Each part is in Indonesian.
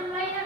mulainya.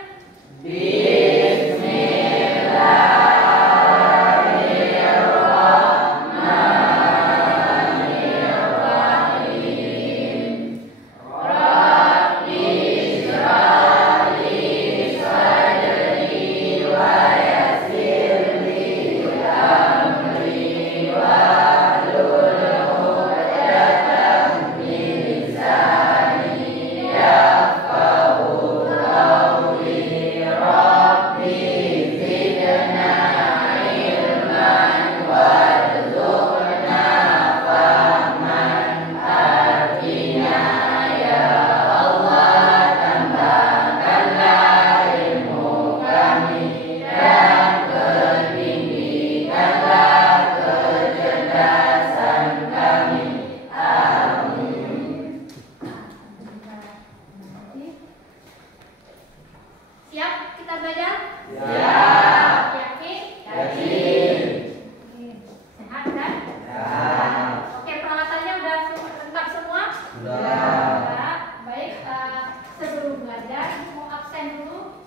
Siap kita belajar? Siap. Yakin? Yakin. Sehat kan? Sehat. Oke, peralatannya udah lengkap semua? Sudah. Baik, sebelum belajar mau absen dulu.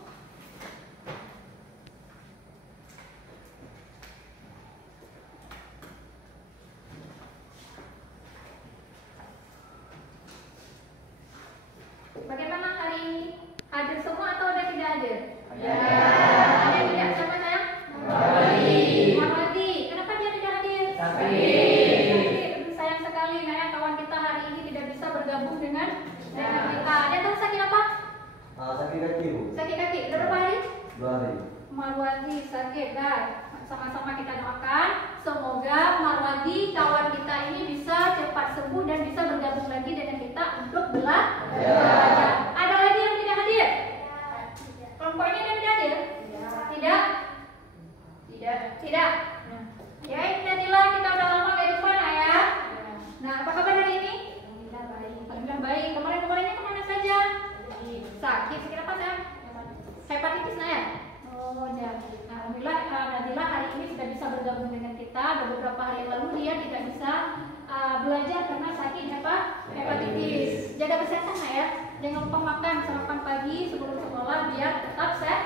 Bagaimana hari ini? Hadir semua atau ada tidak hadir? Ada yang tidak sama saya? Marwadi. Kenapa dia tidak hadir? Sakit. Sayang sekali ya, kawan kita hari ini tidak bisa bergabung dengan kita. Dia tahu sakit apa? Sakit kaki, Bu. Sakit kaki. Udah berapa hari? 2 hari. Marwadi sakit, guys. Sama-sama kita doakan semoga Marwadi kawan kita ini bisa cepat sembuh dan bisa bergabung lagi dengan kita untuk belajar. Ada lagi yang tidak hadir? Kelompok ini ada tidak hadir? Tidak? Tidak. Ya, ini Nadila, kita udah lama gak jumpa ya. Nah, apa kabar hari ini? Alhamdulillah baik. Kemarin-kemarinnya kemana saja? Sakit, sakit apa sayang? Hepatitis ya? Oh ya. Nah, alhamdulillah Nadila hari ini sudah bisa bergabung dengan kita. Beberapa hari lalu dia tidak bisa belajar karena sakit hepatitis. Jaga kesehatan ya. Jangan lupa makan sarapan pagi sebelum sekolah biar tetap sehat.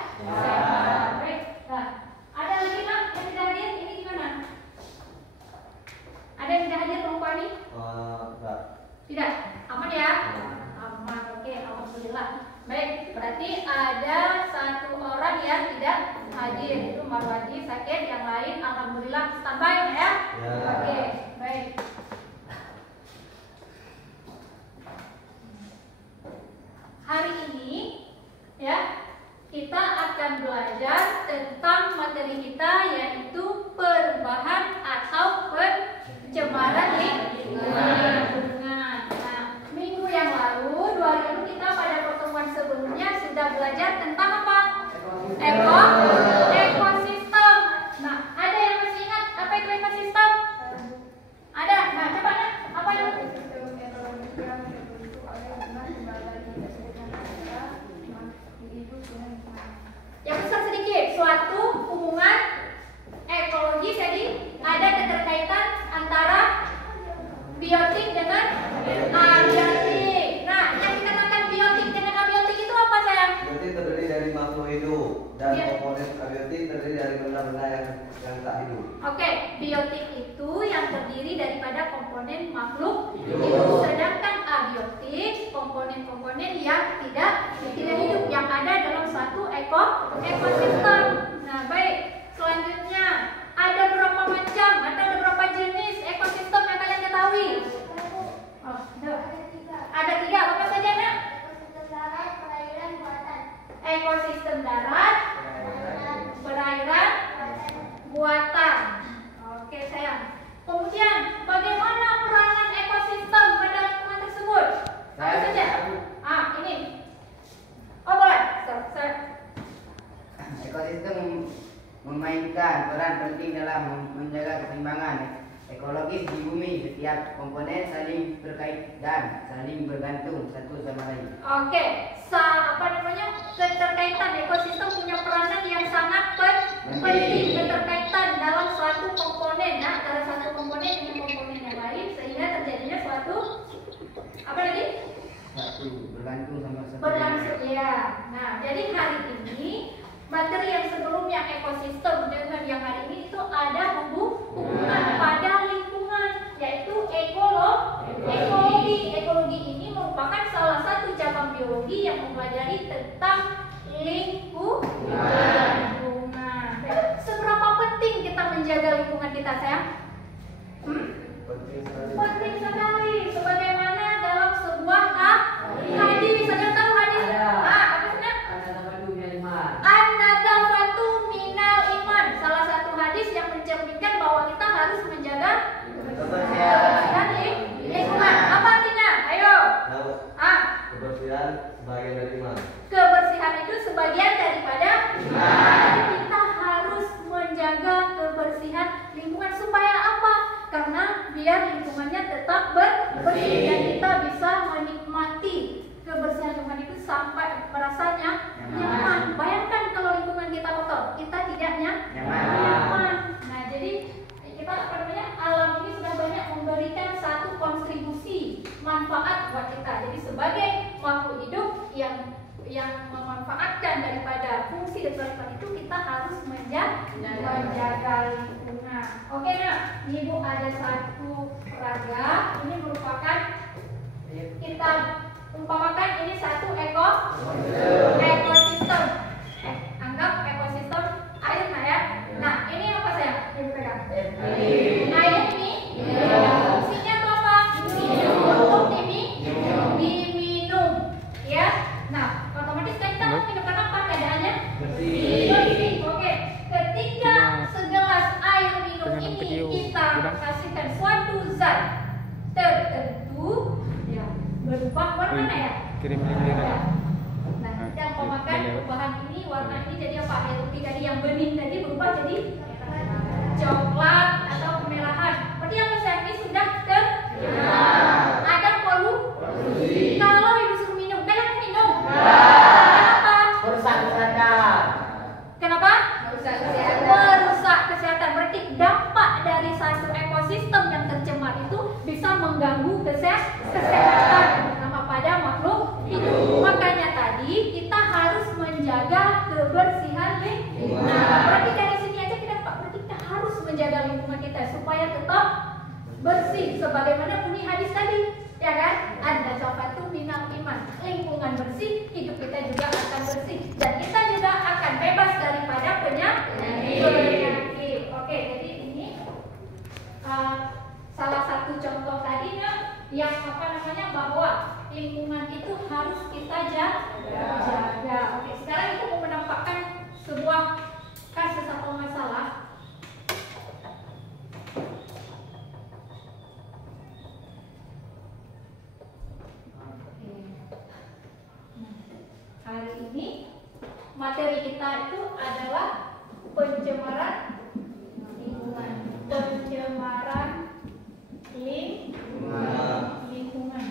Baik. Nah, ada lagi nak yang tidak hadir? Ini gimana? Ada yang tidak hadir kelompok ini? Enggak. Tidak. Aman ya? Aman. Oke, alhamdulillah. Baik, berarti ada satu orang yang tidak hadir, itu Marwadi sakit, yang lain alhamdulillah standby ya. Oke, baik. Hari ini ya kita akan belajar tentang materi kita yaitu perubahan atau pencemaran lingkungan. Nah, minggu yang lalu, 2 hari lalu kita pada pertemuan sebelumnya sudah belajar tentang apa? Ekosistem. Nah, ada yang masih ingat apa itu ekosistem? Ada. Nah, coba ya. Apa itu? Yang besar sedikit, suatu hubungan ekologi, jadi ada keterkaitan antara biotik dengan abiotik. Nah, yang dikatakan biotik dengan abiotik itu apa sayang? Biotik terdiri dari makhluk hidup dan komponen abiotik terdiri dari benda-benda yang tak hidup. Oke, biotik itu yang terdiri daripada komponen makhluk hidup, sedangkan abiotik komponen-komponen yang tidak hidup yang ada dalam suatu ekosistem. Nah, baik. Selanjutnya, ada berapa macam atau ada berapa jenis ekosistem yang kalian ketahui? Oh, ada 3. Apa saja, Nak? Ekosistem darat, perairan, buatan. Ekosistem darat, perairan, buatan. Oke, sayang. Kemudian, bagaimana peranan ekosistem pada lingkungan tersebut? Apa saja? Ini. Oh, boleh. Ekosistem memainkan peran penting dalam menjaga keseimbangan ekologis di bumi. Setiap komponen saling berkait dan saling bergantung satu sama lain. Oke, keterkaitan ekosistem punya peranan yang sangat penting, keterkaitan dalam suatu komponen, antara satu komponen dengan komponen yang lain sehingga terjadinya suatu apa lagi? bergantung sama satu. Berlangsung ya. Nah, jadi hari ini materi yang sebelumnya ekosistem dengan yang hari ini itu ada hubungan pada lingkungan, yaitu ekologi. Ekologi ini merupakan salah satu cabang biologi yang mempelajari tentang lingkungan. Seberapa penting kita menjaga lingkungan kita, sayang? Penting sekali. Sebagaimana dalam sebuah hadis, ada tahu hadis? Apa sebenarnya? An-nadafatu minal iman. Salah satu hadis yang mencerminkan bahwa kita harus menjaga kebersihan lingkungan. Apa artinya? Ayo. Kebersihan sebagian dari iman. Kebersihan itu sebagian daripada iman. Jadi kita harus menjaga kebersihan lingkungan supaya apa? Karena biar lingkungannya tetap bersih dan kita bisa menikmati kebersihan lingkungan itu sampai merasanya nyaman. Bayangkan kalau lingkungan kita kotor, kita tidak nyaman. Nah, jadi kita alam ini sudah banyak memberikan satu kontribusi manfaat buat kita. Jadi sebagai makhluk hidup yang memanfaatkan daripada fungsi dan kehidupan itu, kita harus menjaga lingkungan. Oke, nah, Ibu ada satu peraga. Ini merupakan, kita umpamakan ini satu ekosistem. Anggap ekosistem air, nah ya. Nah, ini apa sayang? Ibu pegang. Air ini fungsinya itu apa? Untuk diminum, ya. Nah, otomatis kan kita mau minum apa keadaannya? Bersih. Oke. Ketika segelas air minum ini kita kasihkan suatu zat tertentu, ya, berubah warna mana ya? Kirim link. Nah, kita memakan perubahan ini, warna ini jadi apa? Air putih tadi yang bening tadi berubah jadi coklat atau kemerahan. Berarti apa sayang? Ini sudah ada polusi. Kalau ibu suruh minum, kenapa minum? Kenapa? Merusak kesehatan. Kenapa? Merusak kesehatan. Berarti dampak dari satu ekosistem yang tercemar itu bisa mengganggu kesehatan terutama pada makhluk hidup. Makanya tadi kita harus menjaga kebersihan lingkungan. Berarti dari sini aja kita berarti kita harus menjaga lingkungan kita supaya tetap bersih sebagaimana bunyi hadis tadi, ya kan? An-nadafatu minal iman. Lingkungan bersih, hidup kita juga akan bersih dan kita juga akan bebas daripada penyakit. Oke, jadi ini salah satu contoh tadinya yang bahwa lingkungan itu harus kita jaga. Oke, sekarang itu mau menampakkan sebuah kasus atau masalah. Hari ini materi kita itu adalah pencemaran lingkungan. Pencemaran lingkungan.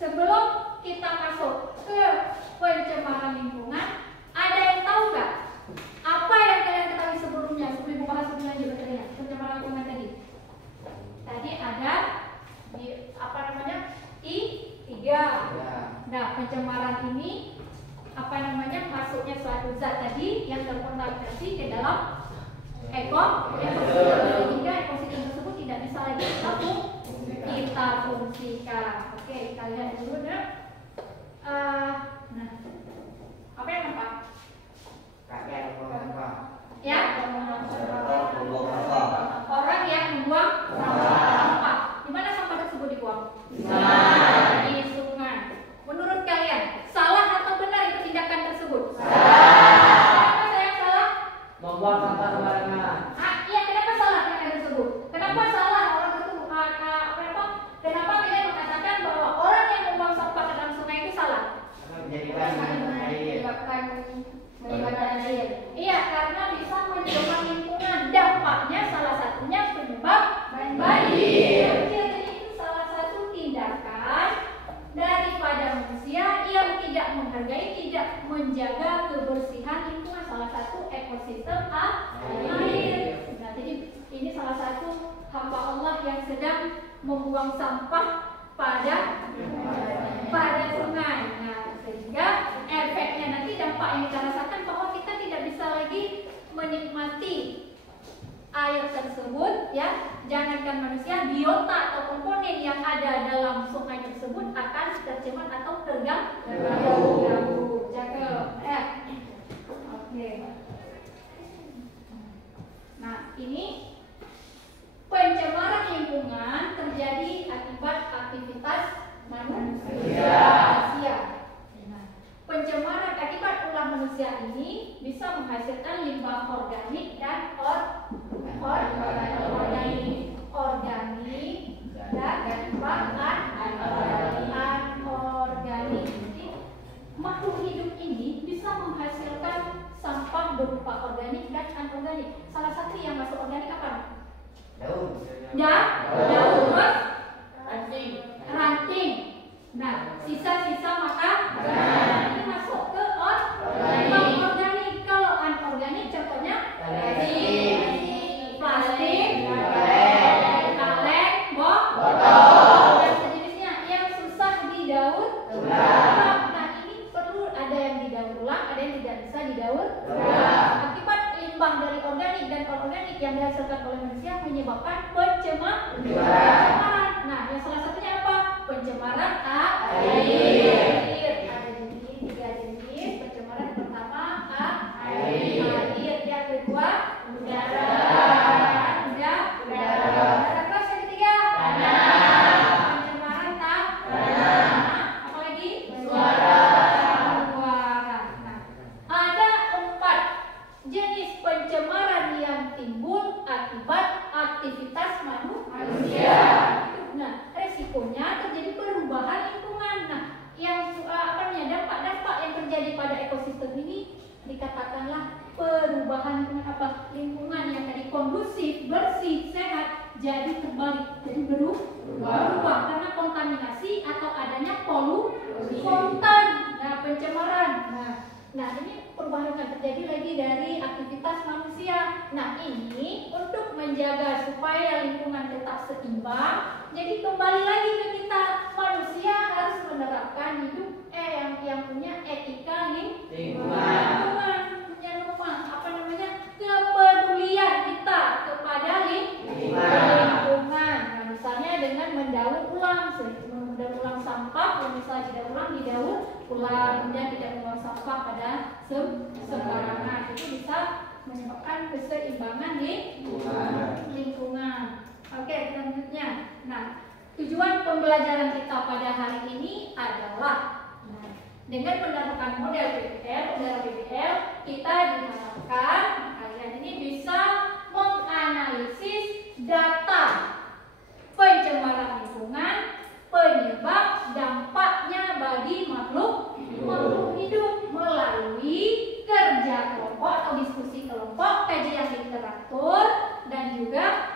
Sebelum kita masuk ke pencemaran lingkungan, ada yang tahu nggak apa yang kalian ketahui sebelumnya? Sebelum bahas lebih lanjut materinya pencemaran lingkungan tadi. Tadi ada di I3. Nah, pencemaran ini masuknya suatu zat tadi yang terkontaminasi ke dalam ekosistem sehingga ekosistem tersebut tidak bisa lagi kita fungsikan. Oke, kita lihat dulu nah. Apa yang nampak? Ya, orang yang membuang sampah. Di mana sampah tersebut dibuang? Di sungai. Menurut kalian, salah atau benar itu tindakan tersebut? Kenapa saya salah? Membuang sampah sembarangan. Iya, kenapa salah tindakan tersebut? Kenapa salah orang tersebut? Kenapa kalian mengatakan bahwa orang yang membuang sampah ke dalam sungai itu salah? Menyebabkan air. Iya, karena bisa menyebabkan lingkungan. Dampaknya salah satunya penyebab banjir. Jadi itu salah satu tindakan daripada manusia yang tidak menghargai, tidak menjaga kebersihan lingkungan, salah satu ekosistem air. Nah, jadi ini salah satu hamba Allah yang sedang membuang sampah pada sungai. Nah, sehingga efeknya nanti dampak yang kita rasakan bahwa kita tidak bisa lagi menikmati air tersebut, ya. Jangankan manusia, biota atau komponen yang ada dalam sungai tersebut akan tercemar atau terganggu. Cakep. Oke. Nah, ini pencemaran lingkungan terjadi akibat aktivitas manusia. Nah, pencemaran akibat ulah manusia ini bisa menghasilkan limbah organik dan organik dan limbah anorganik. Jadi, makhluk hidup ini bisa menghasilkan sampah berupa organik dan anorganik. Salah satu yang masuk organik apa? Daun. Terus ranting. Nah, sisa-sisa makanan ini masuk ke organik. Kalau anorganik contohnya plastik, kaleng, botol dan sejenisnya yang susah didaur ulang. Nah, ini perlu ada yang didaur ulang, ada yang tidak bisa didaur ulang. Akibat limbah dari organik dan anorganik yang dihasilkan oleh manusia menyebabkan pencemaran. Nah, yang salah satunya apa? Pencemaran air. Ada tiga jenis pencemaran. Pertama air. Yang kedua udara. Udara keras. Yang ketiga tanah. Pencemaran tanah. Apalagi suara. Nah, ada 4 jenis pencemaran yang timbul akibat aktivitas manusia. Nah, resikonya terjadi perubahan lingkungan. Nah, yang dampak-dampak yang terjadi pada ekosistem ini dikatakanlah perubahan lingkungan yang tadi kondusif, bersih, sehat jadi terbalik, jadi berubah karena kontaminasi atau adanya polutan. Nah, pencemaran. Nah, ini perubahan yang terjadi lagi dari aktivitas manusia. Nah, ini untuk menjaga supaya lingkungan tetap seimbang. Jadi kembali lagi ke kita, manusia harus menerapkan hidup yang punya etika lingkungan, punya kepedulian kita kepada lingkungan. Nah, misalnya dengan mendaur ulang sampah, yang misalnya didaur ulang, kemudian tidak membuang sampah pada sembarangan. Itu bisa menyebabkan keseimbangan lingkungan. Oke, selanjutnya. Nah, tujuan pembelajaran kita pada hari ini adalah dengan menerapkan model PBL, kita diharapkan kalian ini bisa menganalisis data pencemaran lingkungan, penyebab dampaknya bagi makhluk hidup melalui kerja kelompok atau diskusi kelompok, kajian literatur, dan juga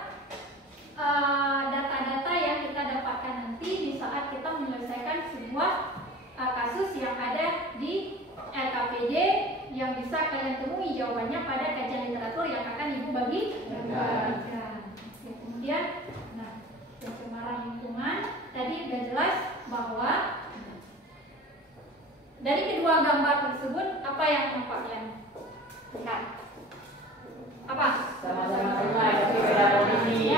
data-data yang kita dapatkan nanti di saat kita menyelesaikan sebuah kasus yang ada di LKPD yang bisa kalian temui jawabannya pada kajian literatur yang akan Ibu bagikan. Kemudian, pencemaran lingkungan tadi sudah jelas bahwa dari kedua gambar tersebut apa yang nampak kalian lihat? Apa? Sama-sama sungai tapi beda posisi.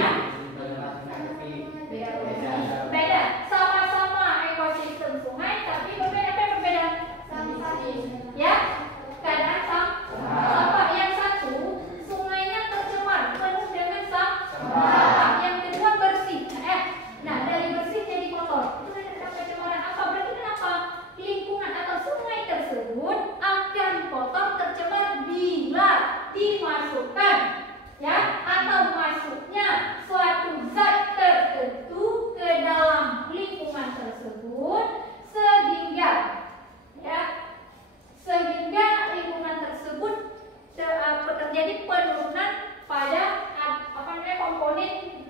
Beda. Sama-sama ekosistem sungai tapi berbeda. Apa yang berbeda? Ya, keadaan sampah. Yang satu sungainya tercemar penuh dengan sampah. Yang kedua bersih. Nah, dari bersih jadi kotor. Itu ada pencemaran apa? Berarti kenapa lingkungan atau sungai tersebut akan kotor tercemar bila dimasukkan, ya, atau masuknya suatu zat tertentu ke dalam lingkungan tersebut sehingga lingkungan tersebut terjadi penurunan pada komponen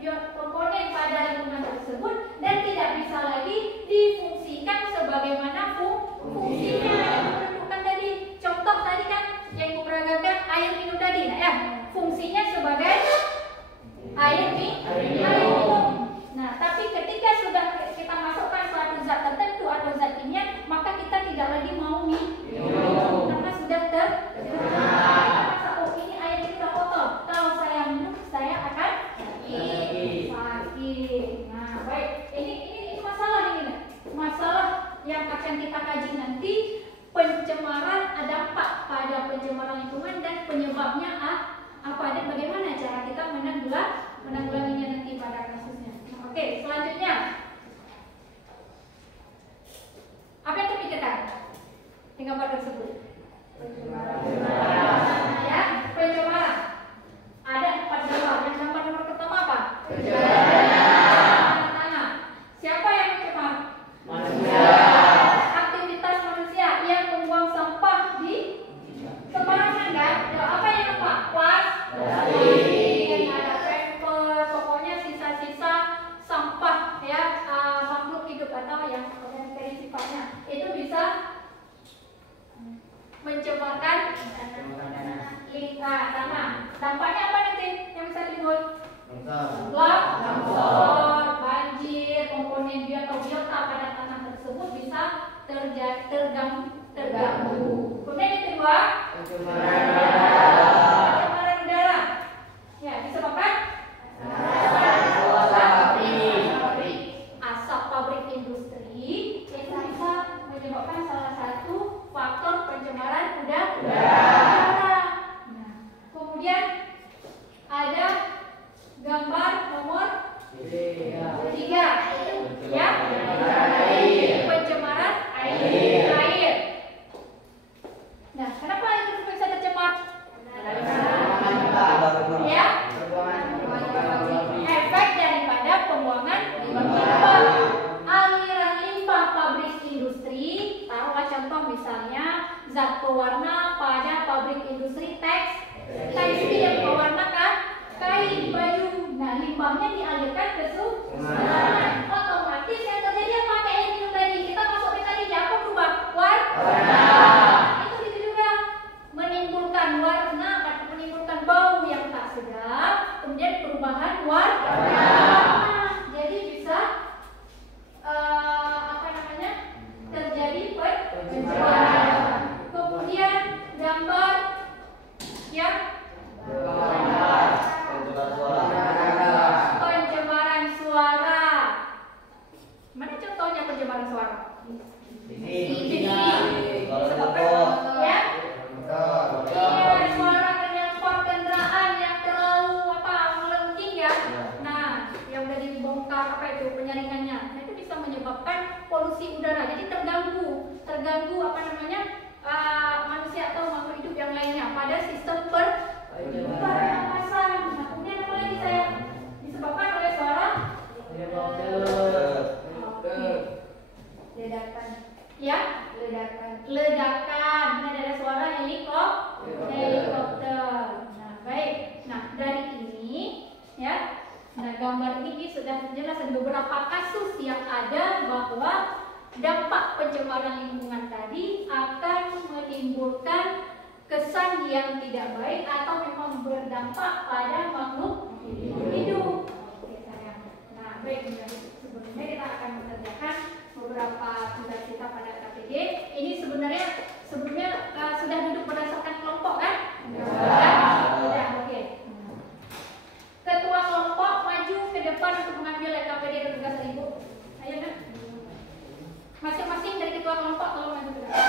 pada lingkungan tersebut dan tidak bisa lagi difungsikan sebagaimana fungsinya yang ditentukan tadi. Contoh tadi kan yang diperagakan air minum tadi, fungsinya sebagai air minum. Nah, tapi akan kita kaji nanti pencemaran, dampak pada pencemaran lingkungan dan penyebabnya apa dan bagaimana cara kita menanggulanginya nanti pada kasusnya. Oke, selanjutnya apa yang terpikirkan dengan gambar tersebut? Pencemaran. Ya, pencemaran. Ada 4 gambar. Yang gambar pertama apa? Pencemaran. Siapa yang mencemar? Manusia. Aktivitas manusia yang membuang sampah di sembarangan kan? Apa yang apa? Plastik. Ada paper, pokoknya sisa-sisa sampah ya, makhluk hidup atau yang sifatnya itu bisa mencemarkan tanah. Dampaknya apa nanti yang bisa timbul? Longsor, banjir, komponen biota pada tanah tersebut bisa terganggu. Kemudian yang kedua, pencemaran udara. Ya, disebabkan asap pabrik industri itu bisa menyebabkan salah satu faktor pencemaran udara. Nah, kemudian ada gambar nomor 3 ya, pencemaran air. Nah, kenapa itu bisa tercemar? Ya, efek daripada pembuangan limbah. Aliran limbah pabrik industri, taruhlah contoh misalnya zat pewarna pada pabrik industri tekstil yang pewarna kain, baju. Nah, limbahnya dialirkan ke sungai. Otomatis yang terjadi apa? Kayak yang minum tadi, kita masukin tadi apa berubah? Warna. Itu juga menimbulkan warna atau menimbulkan bau yang tak sedap, kemudian perubahan warna. Jadi bisa terjadi pencemaran. Kemudian gambar yang pencemaran suara. Mana contohnya pencemaran suara? Ini. Ya. Iya, suara knalpot kendaraan yang terlalu melengking ya. Nah, yang udah dibongkar penyaringannya. Nah, itu bisa menyebabkan polusi udara. Jadi terganggu manusia atau makhluk hidup yang lainnya pada sistem pernapasan. Nah, kemudian apa lagi sayang? Disebabkan oleh suara ledakan. Ya, ledakan. Ini ada suara helikopter. Nah, baik. Nah, dari ini ya. Nah, gambar ini sudah menjelaskan beberapa kasus yang ada bahwa dampak pencemaran lingkungan tadi akan menimbulkan kesan yang tidak baik atau memang berdampak pada makhluk hidup. Oke, sayang. Nah, baik. Sebelumnya kita akan mengerjakan beberapa tugas kita pada KPD. Ini sebelumnya sudah duduk berdasarkan kelompok kan? Sudah. Oke. Ketua kelompok maju ke depan untuk mengambil KPD dan tugas ibu. Ayo kan? Masing-masing dari ketua kelompok tolong maju ke depan.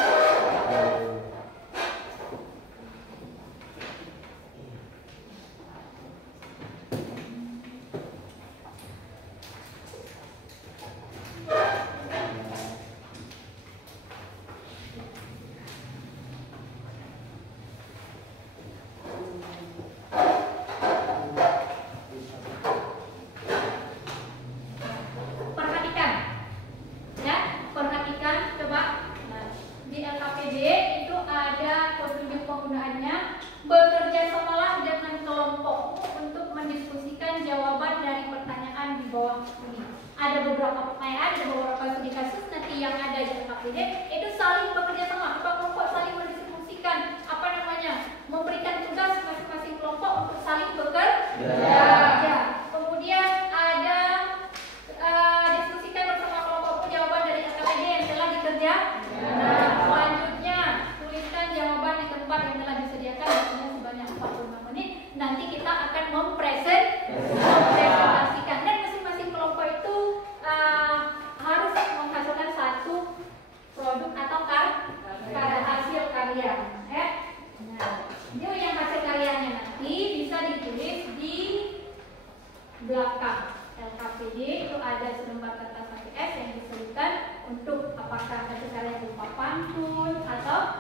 apakah satu kalian berupa pantun atau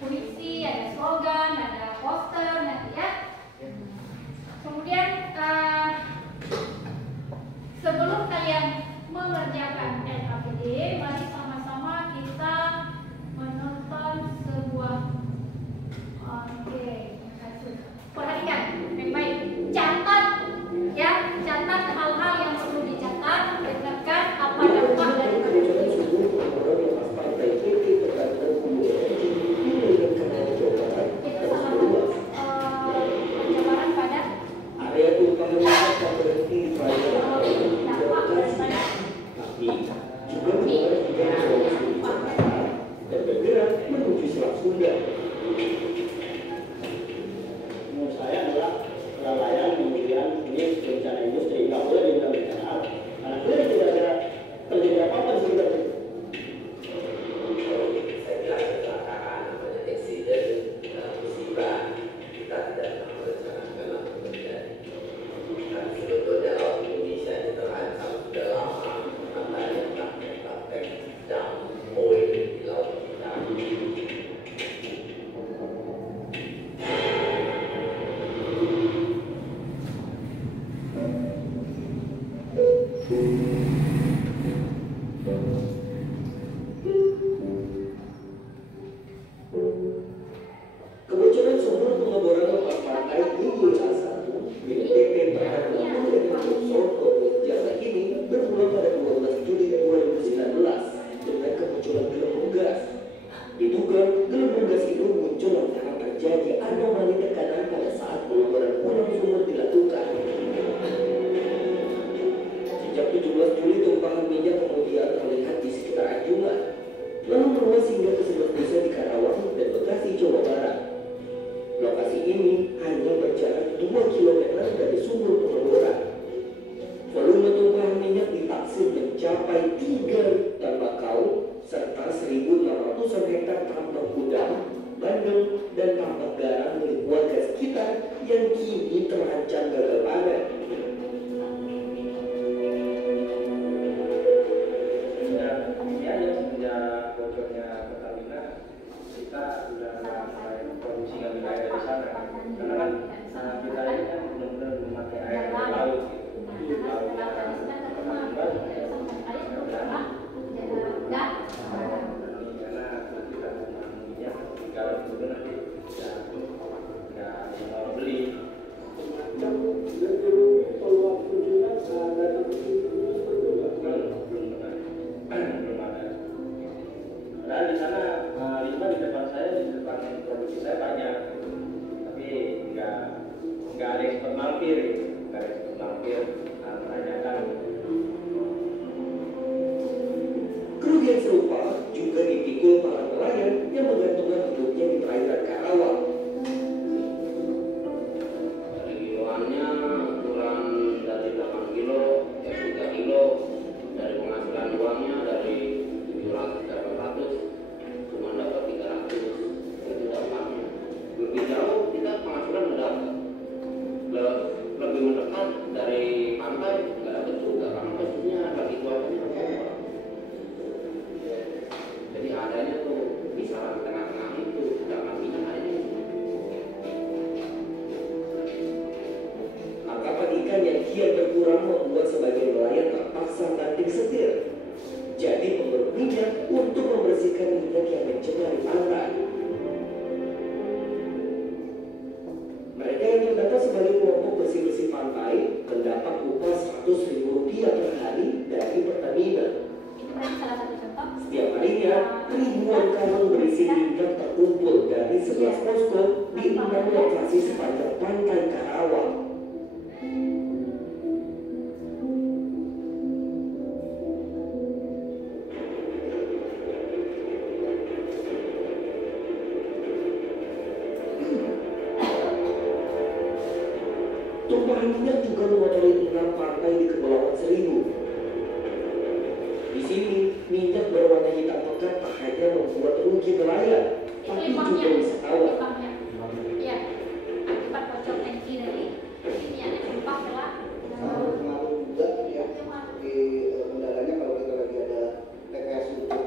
puisi, ada slogan, ada poster nanti ya. Kemudian sebelum kalian mengerjakan LKPD, mari sama-sama kita menonton sebuah. Oke, perhatikan baik-baik, catat ya, catat hal-hal yang perlu dicatat, dengarkan apa dampak dari itu salah satu penjabaran pada area utamanya akan berhenti di perairan dampak daripada tapi juga mengarah ke Sulawesi Utara dan bergerak menuju Selat Sunda. Menurut saya adalah kelalaian kemudian ini rencana industri, nggak boleh dibilang rencana alam karena kita tidak ada terjadi apa-apa di sekitar itu. Saya bilang kecelakaan, namanya accident, musibah, kita tidak pernah merencanakan apa terjadi. Dan sebetulnya laut Indonesia ini terancam sudah lama karena ada praktek dump oil di laut kita. Kebocoran sumber pengeboran lepas pantai YYA1 milik PT Pertamina Energi Sorto Jasa ini bermula pada 12 Juli 2019 dengan kemunculan gelembung gas. Diduga gelembung gas itu muncul lantaran terjadi anomali tekanan pada saat pengeboran ulang sumur dilakukan. Sejak 17 Juli tumpahan minyak kemudian terlihat di sekitar anjungan, lalu meluas hingga ke 11 desa di Karawang dan Bekasi, Jawa Barat. Lokasi ini hanya berjarak 2 km dari sumur pengeboran. Volume tumpahan minyak ditaksir mencapai 3 tembakau serta 1.600 hektar tambak udang, bandeng, dan tambak garam milik warga sekitar yang kini terancam gagal panen. Sejak bocornya Pertamina, kita sudah mulai produksi kami air dari sana. Karena kan kita ini kan benar-benar memakai air dari laut gitu. Laut yang karena kita minyak kalau itu nanti nggak mau beli. Belum ada. Padahal di sana limbah di depan saya, di depan produksi saya banyak, tapi nggak ada ekspor mampir, nggak ada ekspor mampir. Menanyakan. Kerugian serupa juga dipikul para nelayan yang menggantungkan hidupnya di perairan Karawang. Dari kiloannya ukuran dari 8 kilo ke 3 kilo, dari penghasilan uangnya dari 700-800 cuma dapat 300, itu dampaknya. Lebih jauh kita penghasilan udah lebih mendekat dari pantai nggak dapat juga karena posisinya lagi cuacanya berubah. Jadi adanya tuh bisa tengah-tengah itu jangan minyak ini. Tangkapan ikan yang kian berkurang membuat sebagian nelayan terpaksa banting setir. Jadi mengeruk minyak untuk membersihkan minyak yang mencemari pantai. Mereka yang terdata sebagai kelompok bersih-bersih pantai mendapat upah Rp100.000 per hari dari Pertamina. itu berarti salah satu contoh. Setiap harinya, ribuan karung berisi minyak terkumpul dari 11 posko di 6 lokasi sepanjang pantai Karawang. Tumpahan minyak juga mengotori 6 pantai di Kepulauan Seribu. Di sini, minyak berwarna hitam pekat tak hanya membuat rugi nelayan, Itu tapi limbahnya, juga wisatawan. limbahnya. Iya, akibat bocor tangki dari ini yang limbah telah Pengaruh juga ya di udaranya kalau kita lagi ada PPS untuk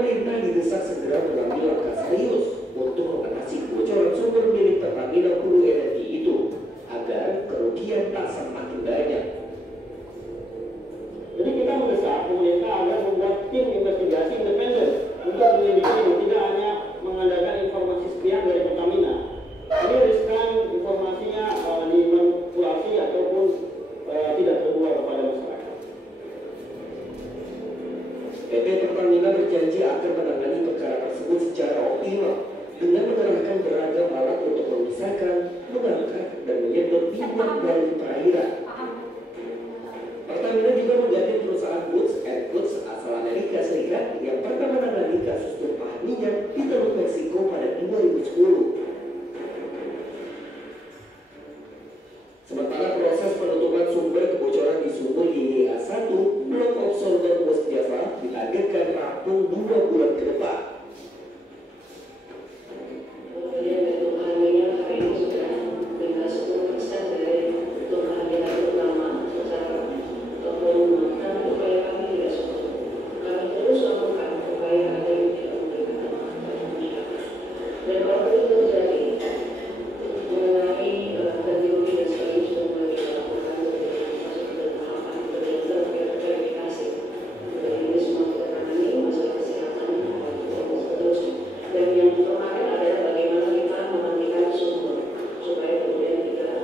pemerintah didesak segera mengambil langkah serius untuk mengatasi kebocoran sumber milik Pertamina Hulu Energi itu agar kerugian tak semakin banyak. Jadi kita mendesak pemerintah agar membuat tim investigasi independen untuk menyelidiki ini, tidak hanya mengandalkan informasi sepihak dari Pertamina. Ini riskan informasinya dimanipulasi ataupun tidak terbuat kepada masyarakat. PT Pertamina berjanji akan menangani perkara tersebut secara optimal dengan mengerahkan beragam alat untuk memisahkan, mengangkat, dan menyedot limbah dari perairan. Pertamina juga menggandeng perusahaan Woods & Woods asal Amerika Serikat yang pernah menangani kasus tumpahan minyak di Teluk Meksiko pada 2010. Sementara proses penutupan sumber kebocoran di sumur YIA-1 blok offshore West Java ditargetkan rampung 2 bulan ke depan. Kemudian tumpahan minyak hari ini sudah tinggal 10% dari tumpahan minyak utama secara volume. Karena upaya kami tidak cukup. Kami terus melakukan upaya agar tidak memberikan dampak pada masyarakat. Dan kalau itu terjadi mengenai ganti rugi dan sebagainya sudah mulai kita lakukan masuk ke tahapan verifikasi. Dan ini semua kita tangani masalah kesehatan dan seterusnya. Dan yang kemarin adalah bagaimana kita memandikan sumur supaya kemudian tidak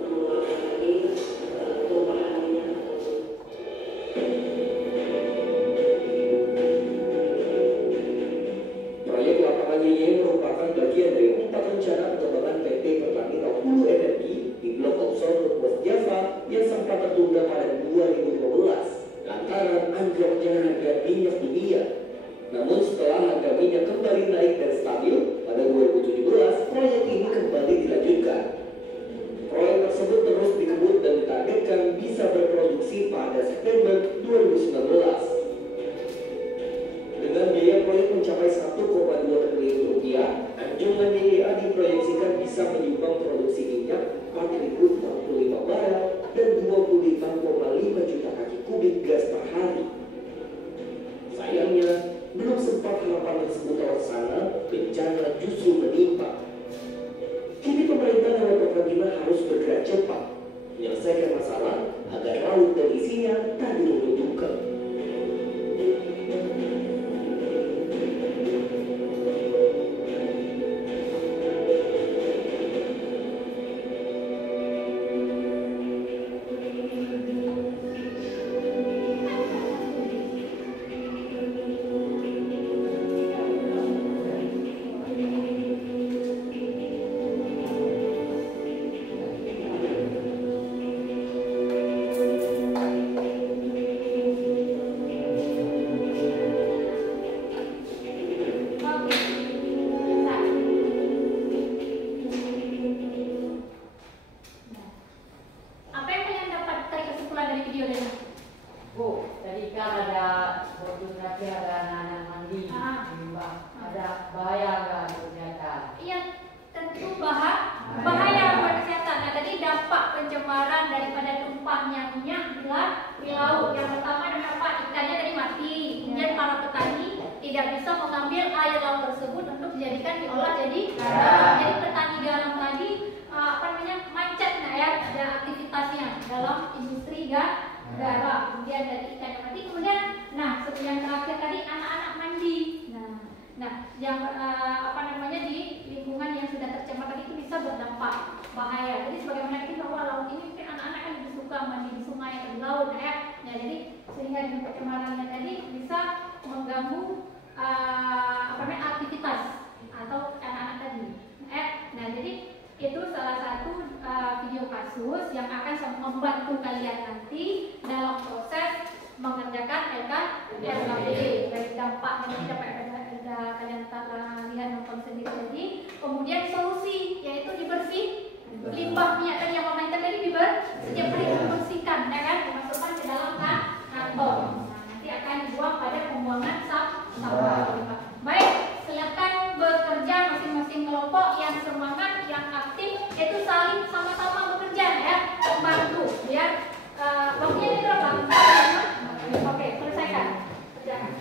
mengeluarkan lagi tumpahan minyak. Proyek lapangan YIA merupakan bagian dari 4 rencana pengembangan PT Pertamina Hulu Energi di blok offshore West Java yang sempat tertunda pada 2015 lantaran anjloknya harga minyak dunia. Namun setelah harga minyak kembali naik dan stabil pada 2017, proyek ini kembali dilanjutkan. Proyek tersebut terus dikebut dan ditargetkan bisa berproduksi pada September 2019. Dengan biaya proyek mencapai 1,2 triliun rupiah, anjungan YIA diproyeksikan bisa menyumbang produksi minyak 4.045 barel dan 25,5 juta kaki kubik gas per hari. Sayangnya, belum sempat harapan tersebut terlaksana, bencana justru menimpa. Kini pemerintah lewat Pertamina harus bergerak cepat, menyelesaikan masalah agar laut dan isinya tak diruntuhkan. Apa yang kalian dapat tarik kesimpulan dari video ini? Bu, tadi kan ada fotografi ada anak-anak mandi di limbah. Ada bahaya nggak di kesehatan? Iya, tentu bahaya buat kesehatan. Nah, tadi dampak pencemaran daripada tumpahnya minyak di laut. Yang pertama adalah apa? Ikannya tadi mati. Kemudian para petani tidak bisa mengambil air laut tersebut untuk dijadikan diolah jadi garam. Jadi petani garam tadi macet ya, ada aktivitasnya dalam industri garam. Kemudian dari ikan yang mati. Kemudian, yang terakhir tadi anak-anak mandi. Nah, yang di lingkungan yang sudah tercemar tadi itu bisa berdampak bahaya. Jadi sebagaimana kita bahwa laut ini mungkin anak-anak kan lebih suka mandi di sungai atau di laut ya. Nah, jadi sehingga dengan pencemarannya tadi bisa mengganggu aktivitas atau anak-anak tadi. Nah, jadi itu salah satu video kasus yang akan membantu kalian nanti dalam proses mengerjakan LKPD. Dari dampak yang dapat kalian lihat nonton sendiri tadi. Kemudian solusi yaitu limbah minyak tadi yang memainkan tadi setiap hari dibersihkan, ya kan, dimasukkan ke dalam kantong. Nanti akan dibuang pada pembuangan sampah. Baik, silakan bekerja masing-masing kelompok yang semangat, yang aktif, itu saling sama-sama bekerja ya, membantu biar waktunya ini berapa? Oke, selesaikan. Kerjakan.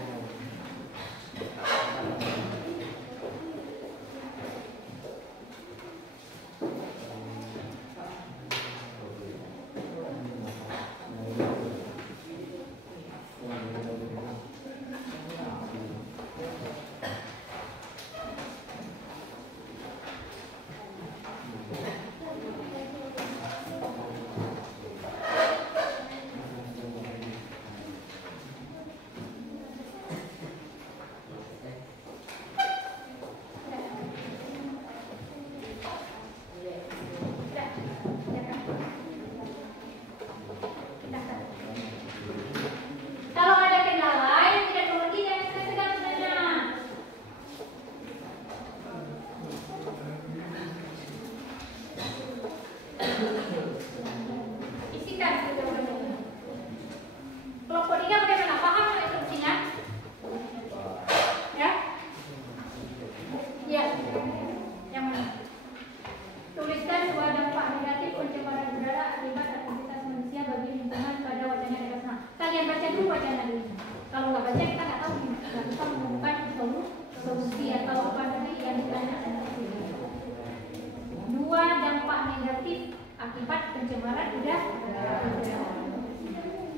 akibat pencemaran udara.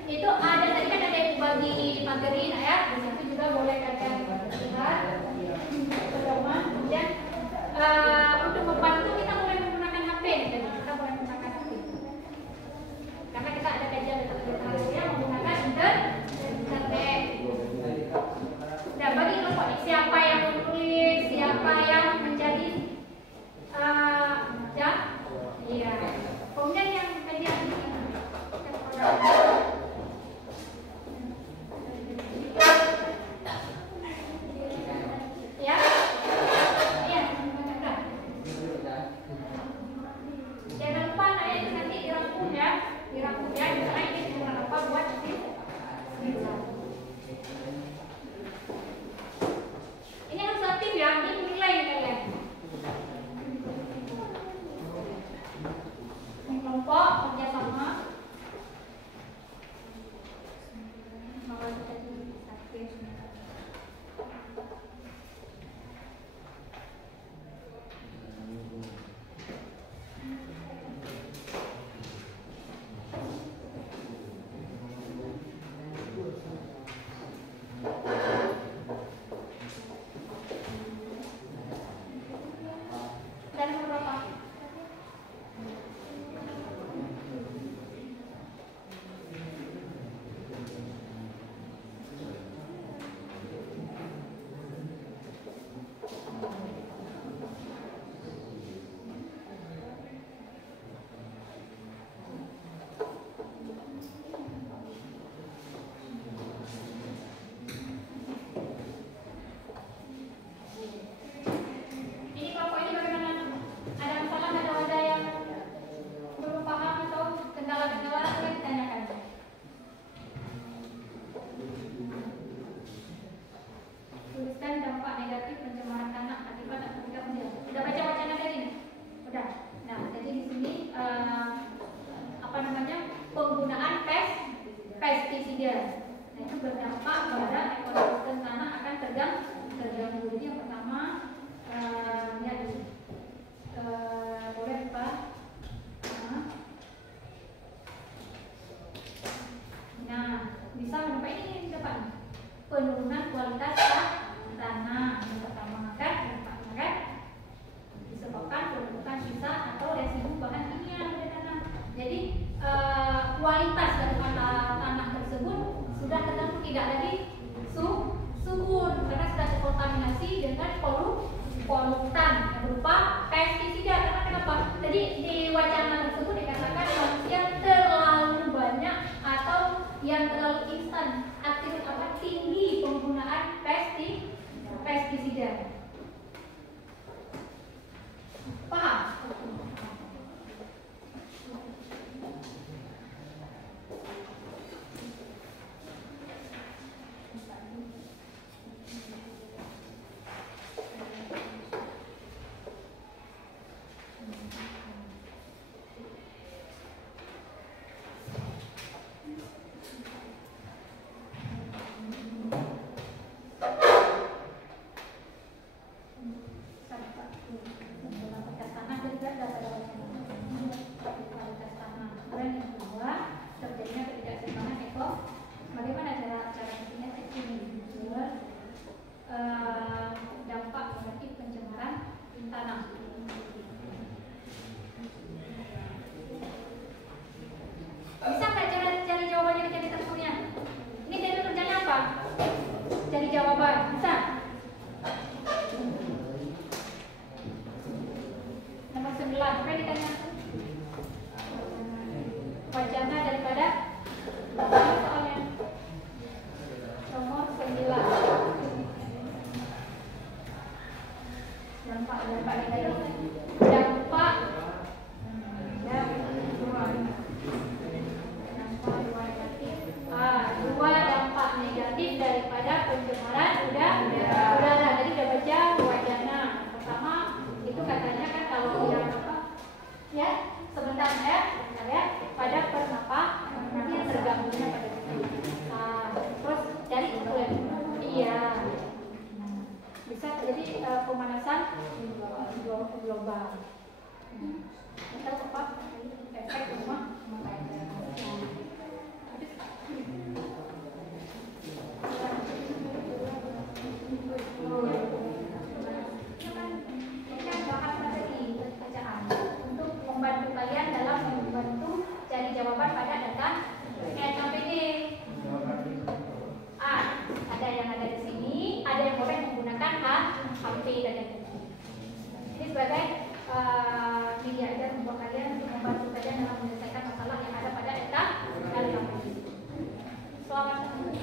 Itu ada tadi kan ada yang bagi materi ya, di situ juga boleh kalian lihat pedoman. Kemudian untuk membantu kita mulai menggunakan HP, jadi kita mulai menggunakan HP. Karena kita ada kajian yang menggunakan internet. Nah, bagi kelompok ini siapa yang menulis, siapa yang menjadi iya. Kemudian yang kajian ini ya, iya, jangan lupa itu nanti dirangkum ya, karena ini cuma apa buat ini harus aktif ya, ini nilai kalian. Ini kelompok kerjasama. Mau jadi aktif. Dan beberapa ini kelompok ini bagaimana? Ada masalah, ada yang belum paham atau kendala-kendala boleh ditanyakan. Tuliskan dampak negatif pencemaran tanah akibat aktivitas manusia. Sudah baca wacana tadi? Sudah. Nah, jadi di sini penggunaan pestisida. Nah, itu berdampak pada ekosistem tanah akan terganggu. Jadi yang pertama lihat dulu. Boleh Pak? Nah, bisa mendapat ini dapat penurunan kualitas tanah yang pertama kan disebabkan penumpukan sisa atau residu bahan kimia pada tanah. Jadi kualitas daripada tanah tersebut sudah terganggu, tidak lagi subur karena sudah terkontaminasi dengan polutan yang berupa pestisida. Karena kenapa? Jadi di wacana tersebut dikatakan manusia terlalu banyak atau yang terlalu instan tinggi penggunaan pestisida. Paham? Dampak negatif pencemaran tanah. Bisa nggak cari jawabannya di tersebutnya? Ini dari kerjanya apa? Cari jawaban, bisa? Nomor 9, apa yang ditanya? Wacana daripada soalnya. Nomor 9. Dampak negatif. Dua dampak negatif daripada pencemaran udara. Jadi udah baca wacana. Pertama itu katanya kan kalau yang ya sebentar ya pada pernapasan yang terganggunya pada terus cari iklim. Iya. Bisa terjadi pemanasan global. Kita tepat efek rumah kaca. Untuk membantu kalian dalam membantu cari jawaban pada data NKPD. Ada yang ada di sini, ada yang boleh menggunakan HP dan lain-lain. Ini sebagai media ajar untuk kalian untuk membantu kalian dalam menyelesaikan masalah yang ada pada NKPD. Selamat datang.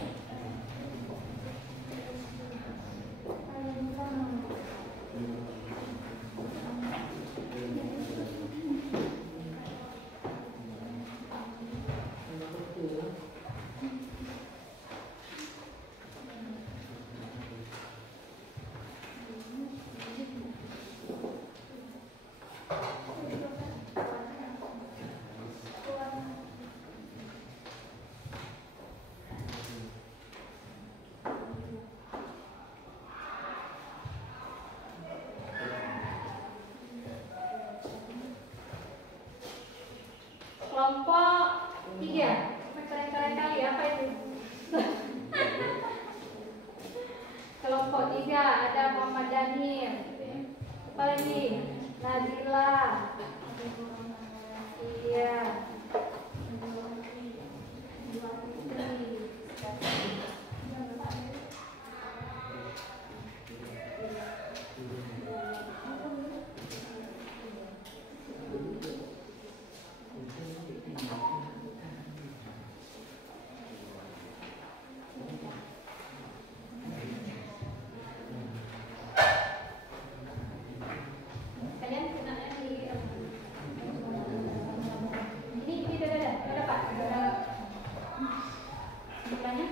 Kelompok 3, keren-keren kali apa itu? Kelompok 3 ada Muhammad Daniel, apa lagi? Nazila, iya. Kalian kenalnya di ini ada Pak, ada semuanya.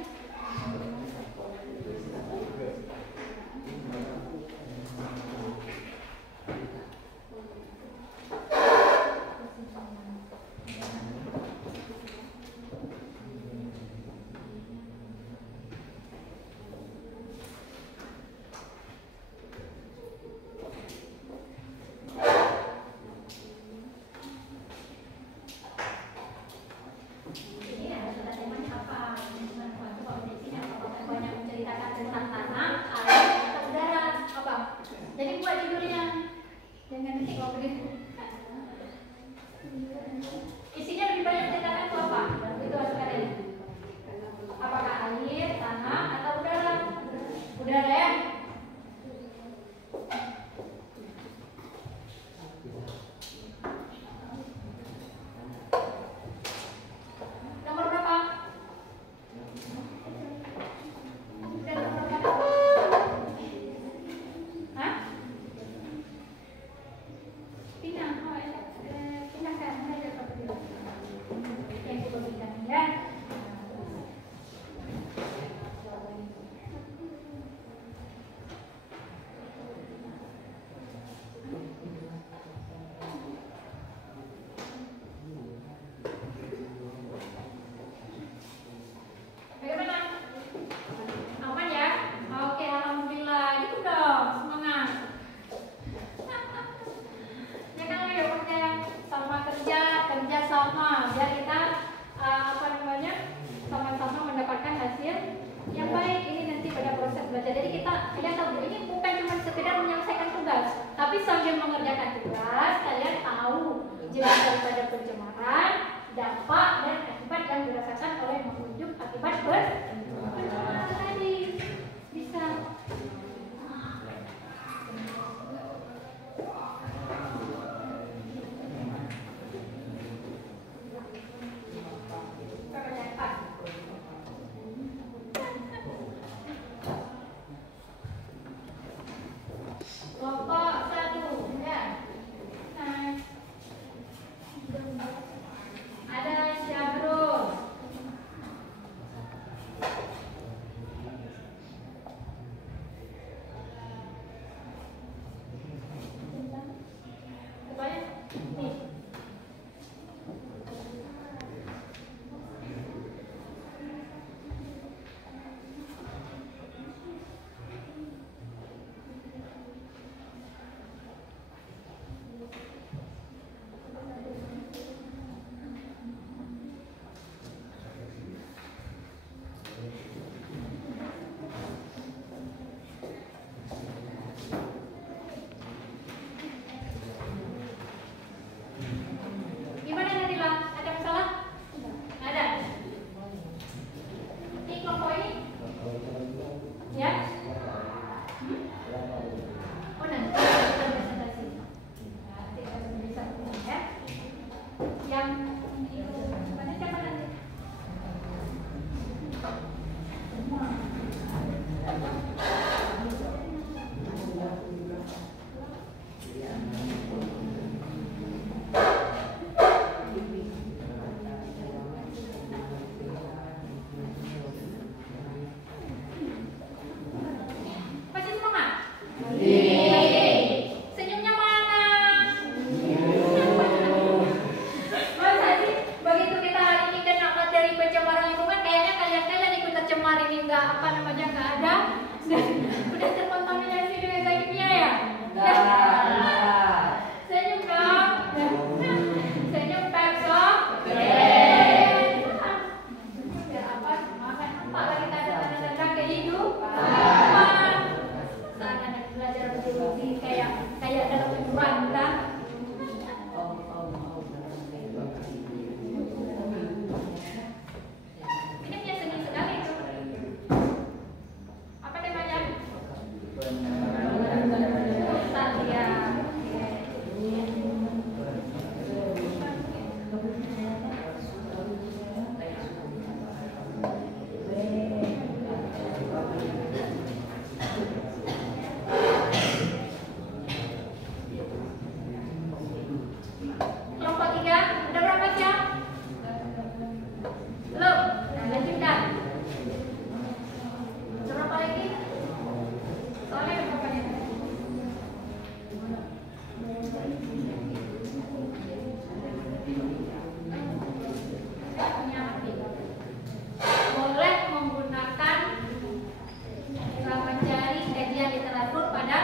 Ini ada temanya apa? Coba di sini apa? Banyak menceritakan tentang tanah, air, atau udara. Apa? Jadi buat judulnya. Jangan nanti kalau begitu. Isinya lebih banyak menceritakan itu apa? Itu sekalian. Apakah air, tanah, atau udara? Udara ya? Nomor berapa? Dan nomor berapa? Hah? Pindah, pindahkan saja seperti itu. Yang itu berikan ya. Bagaimana? Aman ya? Oke, alhamdulillah. Gitu dong, semangat. Ya kan ya kerja sama kerja sama biar kita sama-sama mendapatkan hasil yang baik ini nanti pada proses belajar. Jadi kalian tahu ini bukan cuma sekedar menyelesaikan tugas, tapi sambil mengerjakan tugas kalian tahu jelas daripada pencemaran, dampak dan akibat yang dirasakan oleh pengunjung akibat pencemaran tadi. Bisa. Kelompok 1 ya. Nah, Senyumnya mana? Masa sih begitu kita hari ini kena materi pencemaran lingkungan, kayaknya kalian ikut tercemar ini nggak nggak ada, dan udah terkontaminasi dengan zat kimia ya? Senyum dong. Senyum Pepsok. Biar apa? Makan apa lagi tanda-tanda kehidupan. Saat anak belajar biologi kayak dalam liburan kan? Ini punya seni sekali itu. Apa temanya? Satria. Kelompok 3, udah berapa jam? Belum? Nah, lanjutkan. Berapa lagi? Soalnya ada berapa nih? Boleh menggunakan mencari kajian literatur pada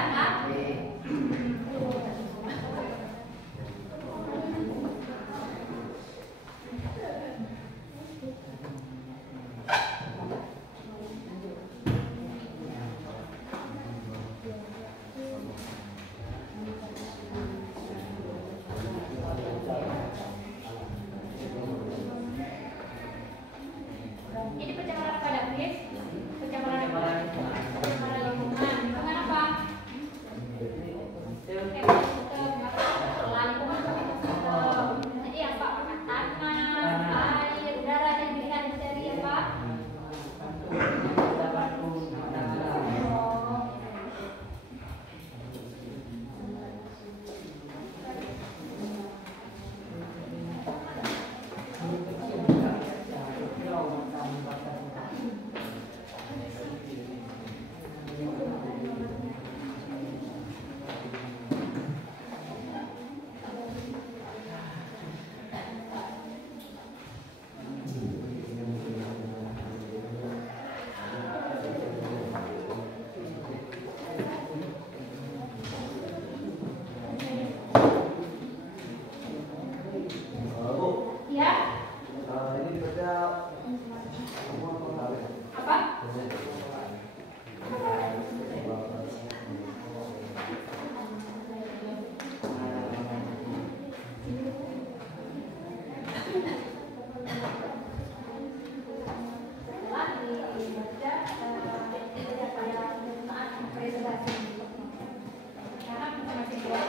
ini pencemaran pada Chris, pencemaran lingkungan. Lingkungan apa? Jadi apa? Tanah, air, udara, dan pilihan dari apa? Bu, Ya, ini dibaca apa?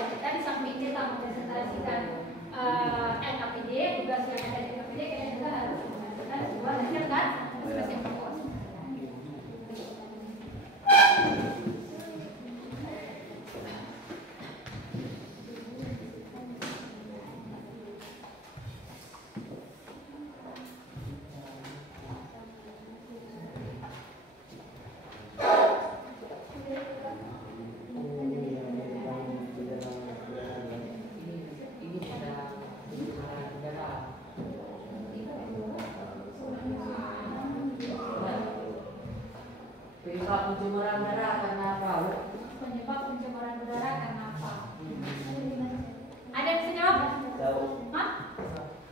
Kita di samping kita mempresentasikan NKPD, tugas yang ada di NKPD, kayaknya juga harus mempresentasikan sebuah hasil kan? Tugas yang fokus. Penyebab pencemaran udara karena apa? Penyebab pencemaran udara karena apa? Ada yang bisa jawab? jauh Hah?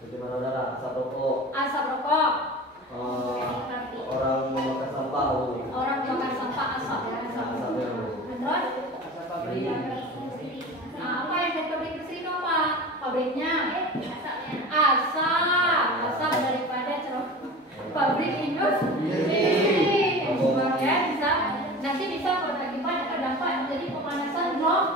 pencemaran udara, asap rokok, Asap rokok. orang membakar sampah, Bu. Orang membakar sampah asap ya. Asapnya, Bu. Terus? Asap pabrik. Nah, apa yang dari pabrik bersih itu apa? Pabriknya? Asap daripada pabrik industri. Ya, bisa. Nanti bisa kalau akibat ada dampak menjadi pemanasan global.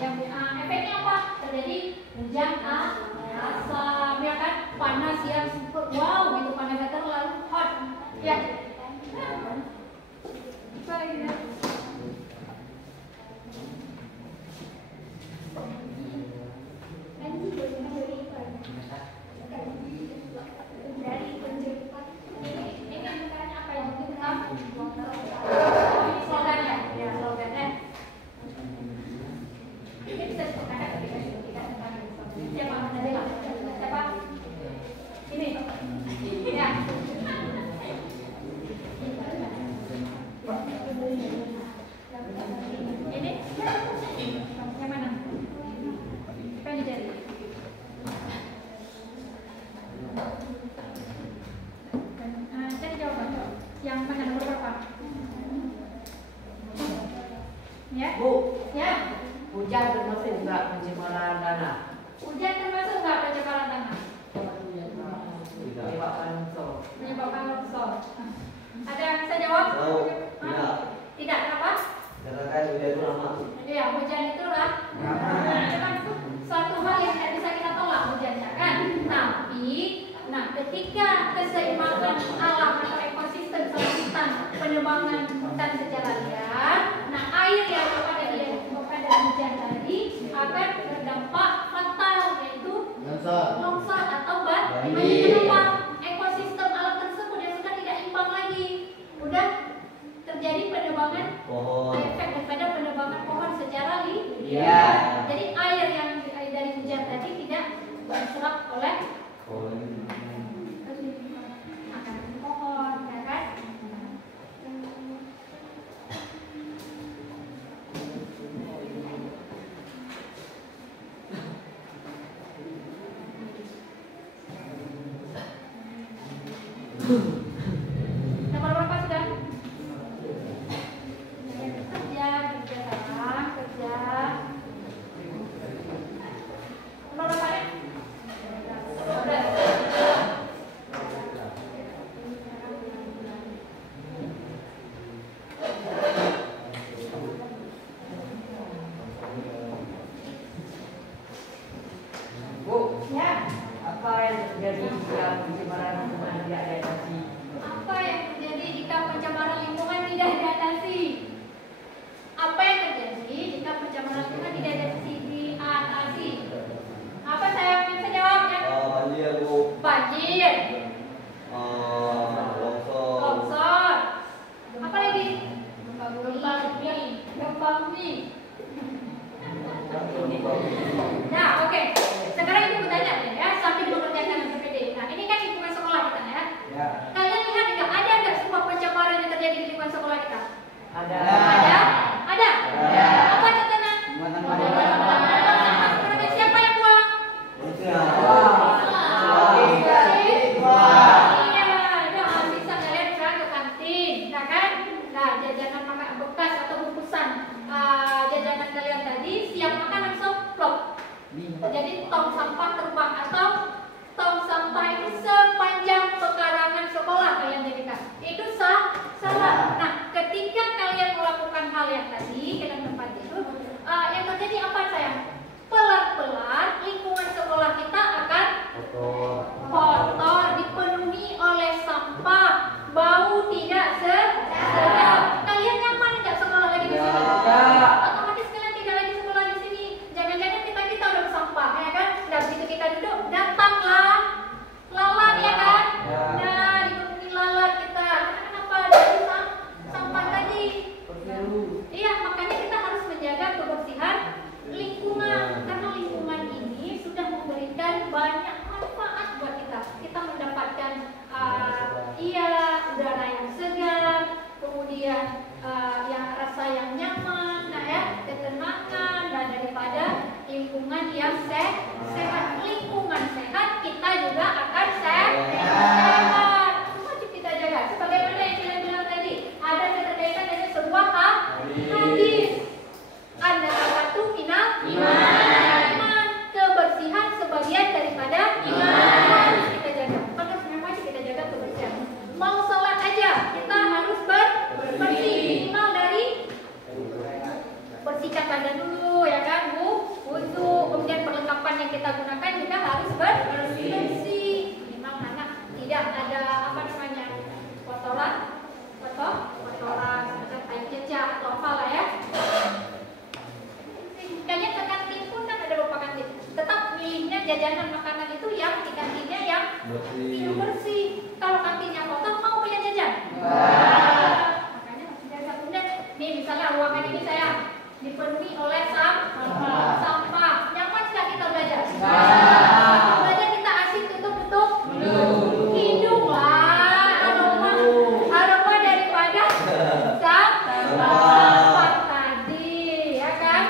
Yang efeknya apa? Terjadi hujan asam, ya kan? Panas yang super wow, gitu panasnya terlalu hot. Ya. Bisa lagi ya. Ini bukannya apa yang kita slogan ya? Ya, slogan. Ya. Bu, Ya. hujan termasuk nggak pencemaran tanah? Hujan termasuk nggak pencemaran tanah? Menyebabkan longsor. Menyebabkan longsor. Ada yang bisa jawab? Tahu. Tidak. Tidak apa? Karena kan hujan itu lama. Ya, hujan itu lah. Itu kan suatu hal yang tidak bisa kita tolak hujannya kan. Tapi, nah ketika keseimbangan alam atau ekosistem hutan, penebangan hutan secara liar, nah air yang pada hujan tadi akan berdampak fatal yaitu longsor atau banjir. Kenapa? Ekosistem alam tersebut yang sudah tidak imbang lagi, udah terjadi penebangan Pohon. efek daripada penebangan pohon secara Iya. jadi air yang dari hujan tadi tidak diserap oleh Pohon. akar pohon, ya kan? Nomor berapa sudah? Kerja sekarang, kerja. Nomor berapa ya? Udah. Bu, Ya. apa yang terjadi jika pencemaran lingkungan tidak diatasi? Apa yang terjadi jika pencemaran lingkungan tidak diatasi? Apa yang terjadi jika pencemaran lingkungan tidak diatasi? Apa saya bisa jawab ya? Banjir, Bu. Banjir, Longsor. longsor, apa lagi? Gempa bumi. Nah, oke. Sekarang ibu bertanya ya, sambil mengerjakan PPD. Nah, ini kan lingkungan sekolah kita ya. Ya. Kalian lihat nggak ada nggak semua pencemaran yang terjadi di lingkungan sekolah kita? Ada. Ada? Ada? Ada. Apa contohnya? Muatan Produk siapa yang buang? Manusia. Iya, jangan bisa kalian misalnya ke kantin, nah kan? Nah, jajanan makanan bekas atau bungkusan jajanan kalian tadi siap makan langsung plop. Jadi tong sampah terbang atau tong sampah itu sepanjang pekarangan sekolah kalian jadikan. Itu salah. Nah, ketika kalian melakukan hal yang tadi ke dalam tempat itu, yang terjadi apa sayang? Pelan-pelan lingkungan sekolah kita akan kotor, dipenuhi oleh sampah, bau tidak sedap. Kalian nyaman nggak sekolah lagi di sini? Otomatis kalian tidak lagi sekolah di sini. Jangan-jangan kita udah sampah, ya kan? Dan begitu kita duduk, datanglah lalat, ya kan? Nah, dipenuhi lalat kita. Kenapa? Dari sampah tadi. Iya, makanya kita harus menjaga kebersihan lingkungan karena lingkungan ini sudah memberikan banyak manfaat buat kita. Kita mendapatkan udara yang segar, kemudian yang rasa yang nyaman, nah ya, ketenangan, dan daripada lingkungan yang sehat. Lingkungan sehat, kita juga akan sehat. Wajib kita jaga. Sebagaimana yang saya bilang tadi, ada keterkaitan dengan sebuah hadis. Ada satu minal iman, kebersihan sebagian daripada iman. Harus kita jaga. Maka semua wajib kita jaga kebersihan. Mau sholat aja kita harus bersih, minimal dari bersihkan badan dulu, ya kan, Bu? Wudu, kemudian perlengkapan yang kita gunakan juga harus bersih. Minimal anak tidak ada kotoran, macam air jejak atau apalah ya. Kalian ke kantin pun kan ada beberapa kantin. Tetap milihnya jajanan makanan itu yang di kantinnya yang bersih. Kalau kantinnya kotor, mau punya jajan? Makanya harus jaga. Kemudian, nih misalnya ruangan ini saya dipenuhi oleh sampah. Nyaman nggak kita belajar? Belajar kita asik tutup hidung lah. Aroma daripada sampah tadi, ya kan?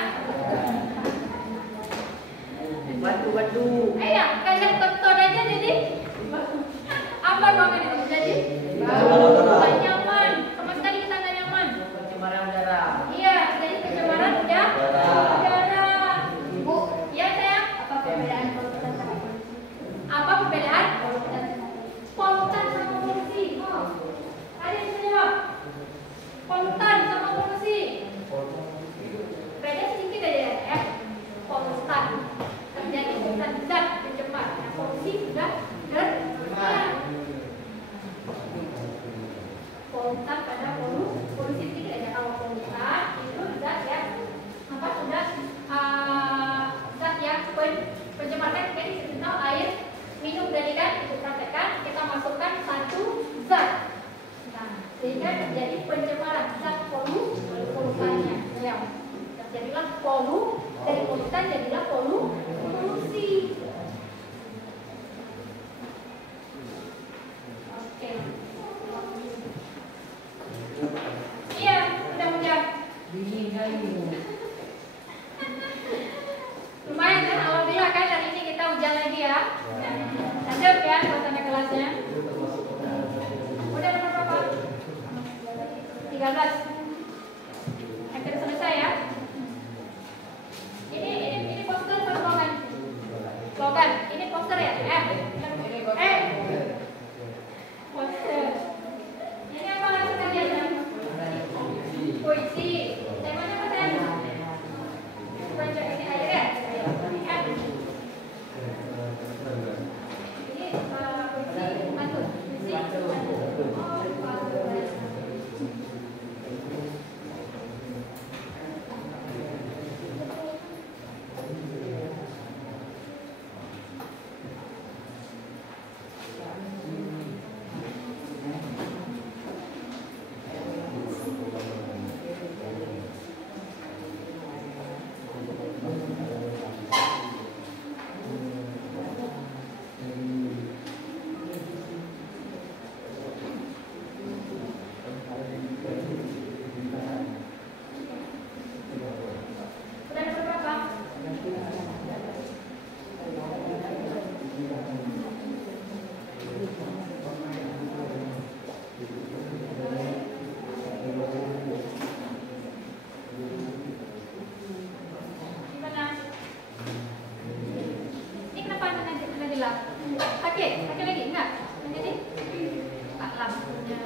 Batu-batu. Ayo, kalian tonton aja jadi apa ruangan itu? Jadi nggak nyaman, sama sekali kita nggak nyaman. Pencemaran udara. Iya, jadi pencemaran Dingin kali. Lumayan kan, alhamdulillah kan hari ini kita hujan lagi ya. Adem ya suasana kelasnya. Udah nomor berapa? 13. Hampir selesai ya. Ini poster atau slogan? Slogan. Ini poster ya? Poster. Ini apa hasil kerjanya? Puisi. Temanya apa Tem? Baca ini air ya? Ini puisi pantun. Puisi pantun. Oh, pantun. Udah nomor berapa? Gimana? Ini kenapa anda bilang? Pakai lagi? Enggak? Jadi lampunya.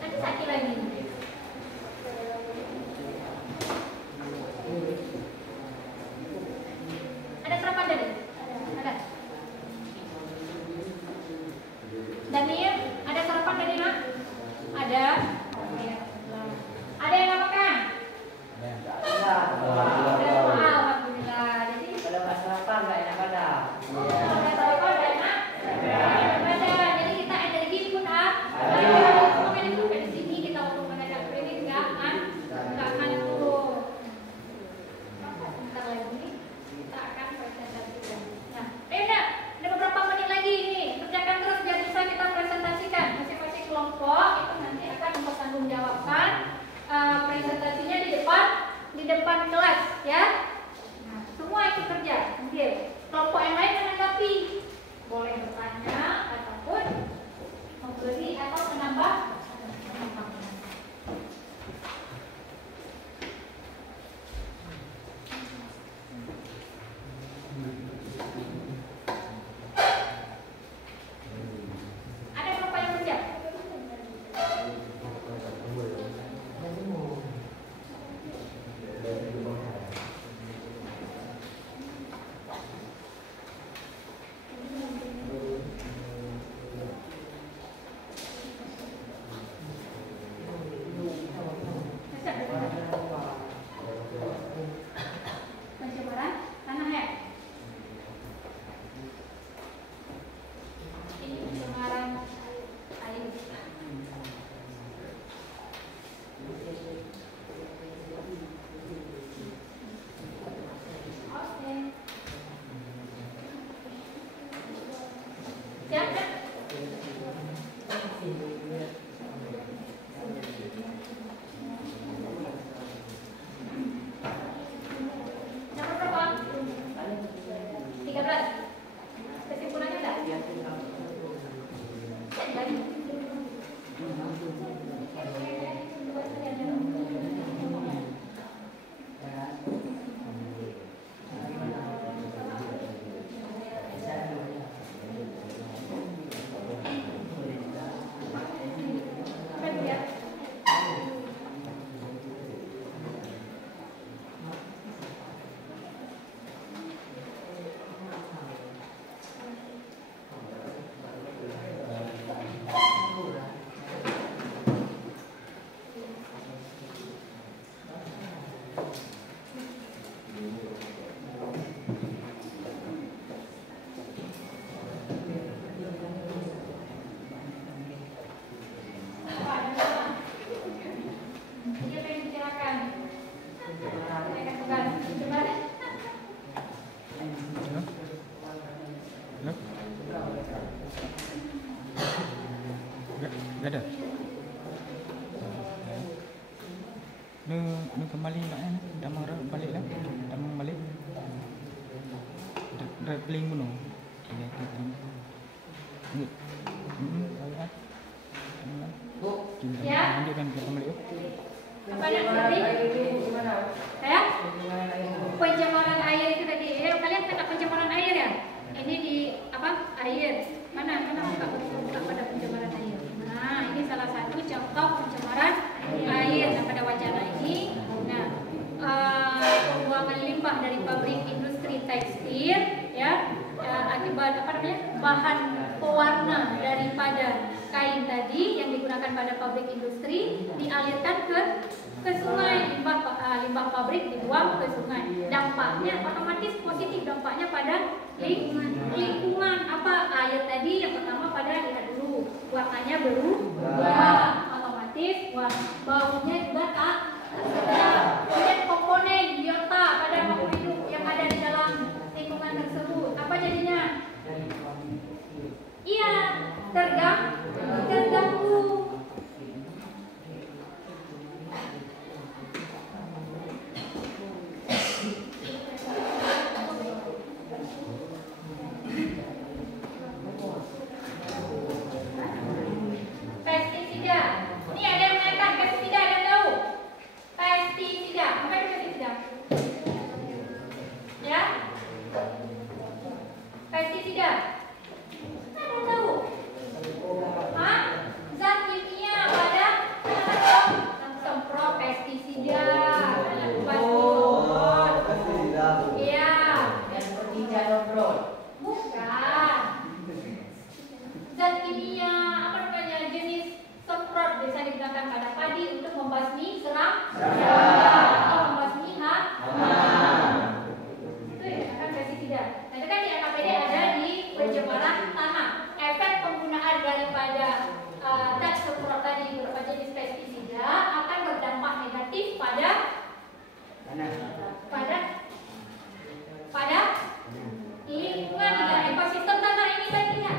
Nanti sakit lagi. Ada sarapan tadi? Ada. Daniel, ada sarapan tadi nak? Ada. Ada yang nggak makan? Alhamdulillah. Jadi Kalau nggak sarapan nggak enak badan. kalau ada sarapan nggak enak? Badan. Jadi kita energi pun ada. Makanya sampai di sini kita untuk mengajak training nggak ngantuk. Bentar lagi kita akan presentasikan. Nah, Rena, ada beberapa menit lagi nih. Kerjakan terus biar bisa kita presentasikan. Masing-masing kelompok itu nanti akan mempertanggungjawabkan presentasinya di depan kelas ya. Nah, semua ikut kerja. Oke. Kelompok yang lain menanggapi. Boleh bertanya ataupun memberi atau menambah. Ada berapa yang kerja? Pencemaran tanah ya? Ini pencemaran air. Oke. Siap, siap. Nomor berapa? 13. Kesimpulannya enggak? Lagi. Enggak ada. nu kembali lah ya, damang balik lah, damang balik. Bling kuno. Iya kita. Ini. Lihat. Bu, Ya. Nanti kan kita kembali yuk. Apa nak berarti? Ya? Pencemaran air itu tadi. Kalian kena pencemaran air ya? Ini di apa? Air. Mana buka pada pencemaran air. Nah, ini salah satu contoh pencemaran air. Nah, pada wacana ini, nah, pembuangan limbah dari pabrik industri tekstil, ya, akibat apa namanya? Bahan pewarna daripada kain tadi yang digunakan pada pabrik industri dialirkan ke sungai, limbah pabrik dibuang ke sungai. Dampaknya otomatis positif, dampaknya pada lingkungan. Apa air tadi yang pertama pada lihat dulu warnanya berubah, otomatis baunya juga tak sedap. Kemudian komponen biota pada makhluk hidup yang ada di dalam lingkungan tersebut apa jadinya? Iya, terganggu. Pestisida. Ini ada yang menanyakan pestisida, ada yang tahu? Pestisida, apa itu pestisida? Ya? Pestisida. Ada yang tahu? Hah? Zat kimia pada semprot pestisida. Pestisida. Iya. yang seperti jangan Bukan. Zat kimia apa namanya jenis semprot biasa digunakan pada padi untuk membasmi serang atau membasmi itu ya kan pestisida. Nah itu kan di AKPD ada di pencemaran tanah. Efek penggunaan daripada zat semprot tadi beberapa jenis pestisida akan berdampak negatif pada lingkungan dan ekosistem tanah ini tadi ya.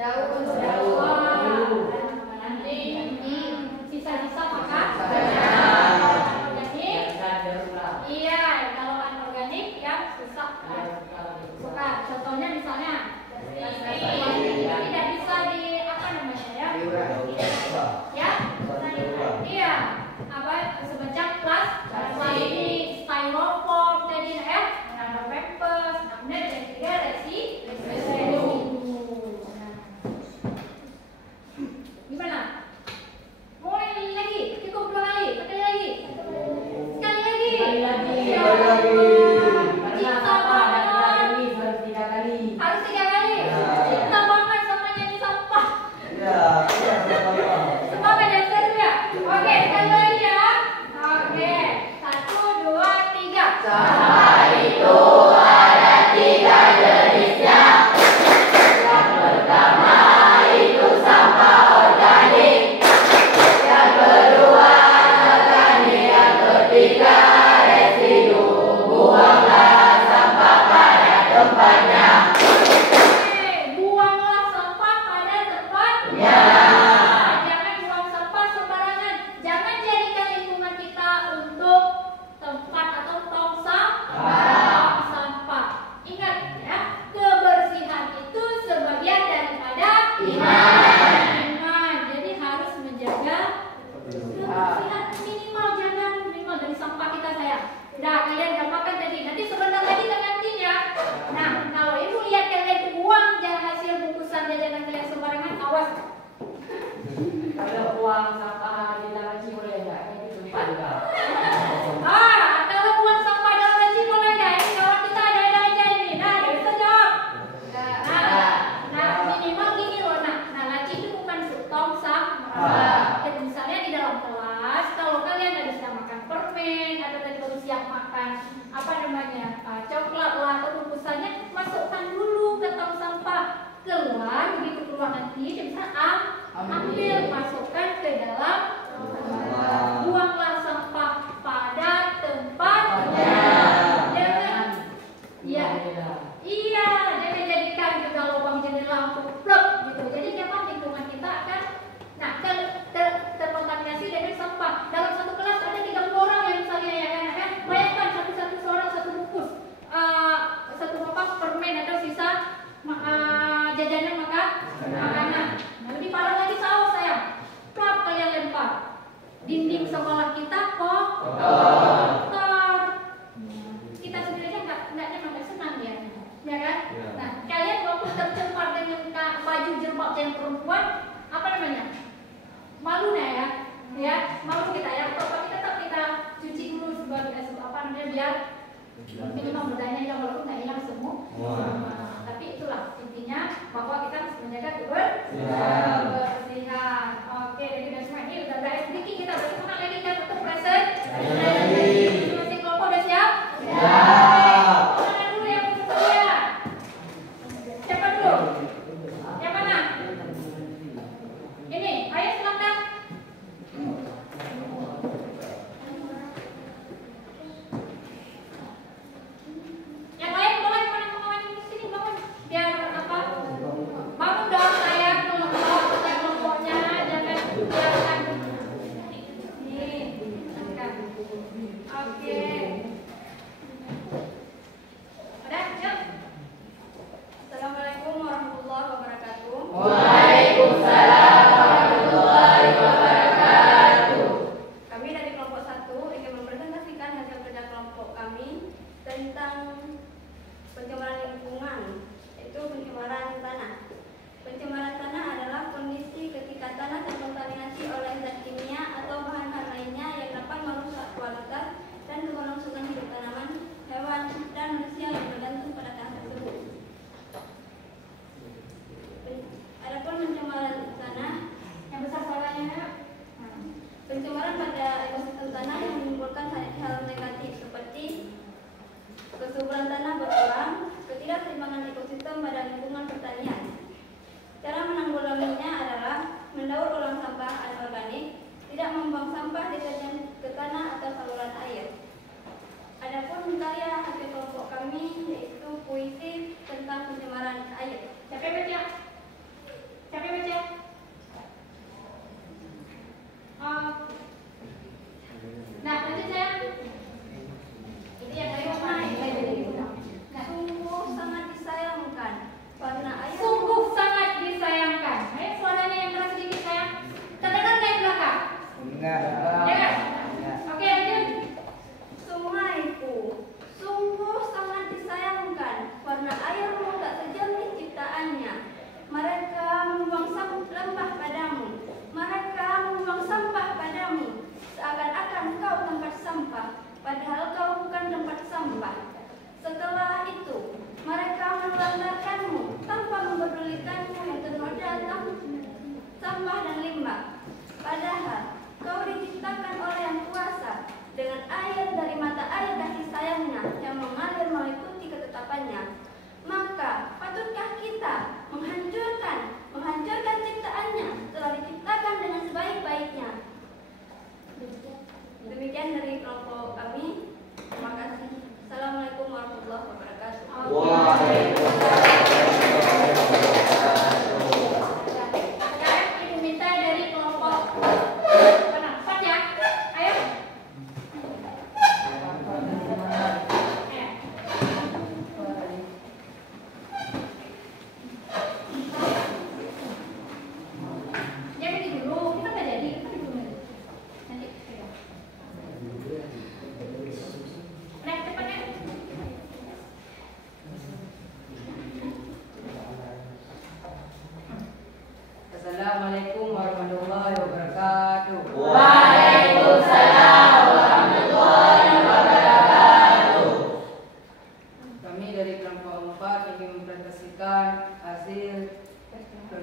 Daun. Nanti sisa-sisa makan. Organik. Iya, kalau anorganik yang suka. Contohnya misalnya tidak bisa di apa namanya ya? Ya, iya. Apa semacam plastik, styrofoam, jadi ada pampers, namanya dan juga residu. Gimana? Mulai lagi, cukup 2 kali, sekali lagi. Cinta banget. Harus 3 kali. Cinta banget sama nyanyi sampah. Semua beda seru ya? Oke, sekali lagi ya. Oke, 1, 2, 3. Sampah itu ada 3 jenisnya. Yang pertama itu sampah organik. Yang kedua anorganik. Yang ketiga residu. Buanglah sampah pada tempatnya. Buanglah sampah pada tempatnya. Jangan buang sampah sembarangan. Jangan jadikan lingkungan kita untuk tempat atau tong sampah. Ingat ya, kebersihan itu sebagian daripada iman. Jadi harus menjaga kebersihan minimal dari sampah kita sayang. Udah kalian udah makan tadi. Nanti sebentar lagi ke kantinnya. Nah, kalau ibu lihat kalian buang jangan hasil bungkusan jajanan kalian sembarangan, awas. Kalau buang sampah di dalam laci boleh enggak? Itu tempat juga. Kalau buang sampah dalam laci boleh enggak? Ini kawan kita ada aja ini. Nah, dia bisa jawab. Nah, minimal gini loh. Nah, laci itu bukan tong sampah. Misalnya di dalam kelas, kalau kalian ada siap makan permen atau tadi baru siap makan apa namanya coklat lah atau bungkusannya, masukkan dulu ke tong sampah. Keluar, begitu keluar nanti dia bisa ambil, masukkan ke dalam buanglah sampah pada tempatnya. Jangan, jangan jadikan juga lubang jendela untuk plug gitu. Jadi memang lingkungan kita akan terkontaminasi dengan sampah. Dalam satu kelas ada 30 orang yang misalnya ya kan, bayangkan satu seorang satu bungkus satu permen atau sisa jajanan makanan. Nah, lebih parah lagi saus sayang. Plak kalian lempar. Dinding sekolah kita kotor. Kita sendiri aja nggak senang ya kan? Nah, kalian waktu tercemar dengan baju jilbab yang perempuan, apa namanya? Malu ya, malu kita ya. Kalau kita tetap kita cuci dulu sebagai apa namanya biar minimal bedanya hilang walaupun nggak hilang semua. Tapi itulah intinya bahwa kita harus menjaga kebersihan. Oke, jadi udah semua ini udah beres sedikit kita bagaimana lagi kan untuk present. Masih kelompok udah siap? Mana dulu yang bersedia? Siapa dulu? Yang mana? Ini, ayo silakan. Yang lain boleh pada pengawan di sini bangun biar apa? Bangun dong sayang, tolong.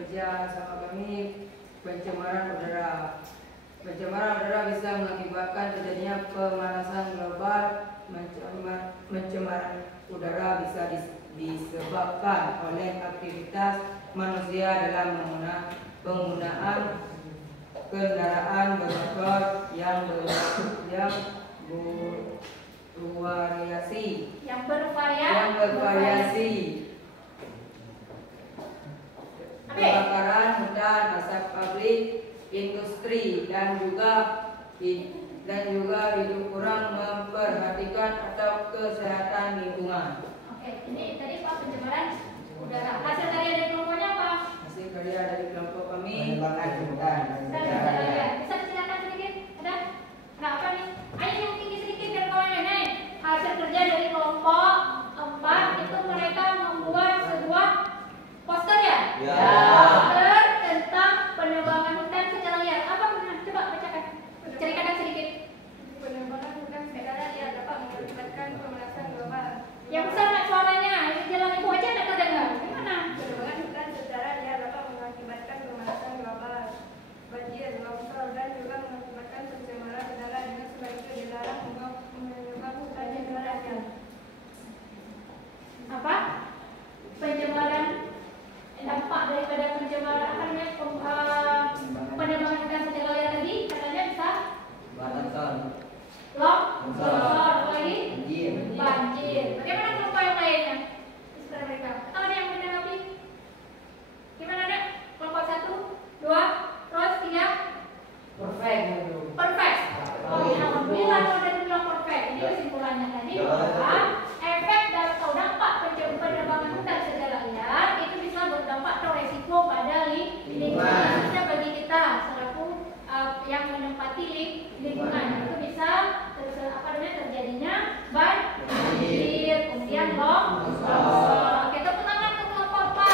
bekerja sama kami pencemaran udara. Pencemaran udara bisa mengakibatkan terjadinya pemanasan global. Pencemaran udara bisa disebabkan oleh aktivitas manusia dalam penggunaan kendaraan bermotor yang bervariasi, kebakaran hutan, asap pabrik, industri, dan juga hidup kurang memperhatikan atau kesehatan lingkungan. Oke, ini tadi Pak pencemaran udara. Hasil karya dari kelompoknya apa? Hasil karya dari kelompok kami Pengembangan hutan. Bisa disilakan sedikit? Ada? Nah, apa nih? Ayo yang tinggi sedikit biar kawannya naik. Hasil kerja dari kelompok 4 itu mereka membuat sebuah poster ya? Ya. Poster tentang penebangan hutan secara liar. Apa benar? Coba bacakan. Ceritakan sedikit. Penebangan hutan secara liar dapat mengakibatkan pemanasan global. Yang besar nak suaranya. Ini jalan ibu aja nak terdengar. Gimana? Penebangan hutan secara liar dapat mengakibatkan pemanasan global, banjir, longsor, dan juga mengakibatkan pencemaran udara dengan sebab itu dilarang menebang hutan secara liar. Apa? Pencemaran dampak daripada pencemaran penebangan hutan secara liar tadi katanya bisa longsor lagi banjir. Bagaimana kelompok yang lainnya? Istilah mereka. Atau ada yang menanggapi? Gimana ada? Kelompok 1, 2, terus 3. Perfect. Oh ya, alhamdulillah udah dibilang perfect. Ini kesimpulannya tadi bahwa efek atau dampak penebangan hutan secara liar itu bisa berdampak atau resiko pada lingkungan. Bisa bagi kita selaku yang menempati lingkungan itu bisa terjadinya banjir, kemudian longsor. Oke, tepuk tangan untuk kelompok 4.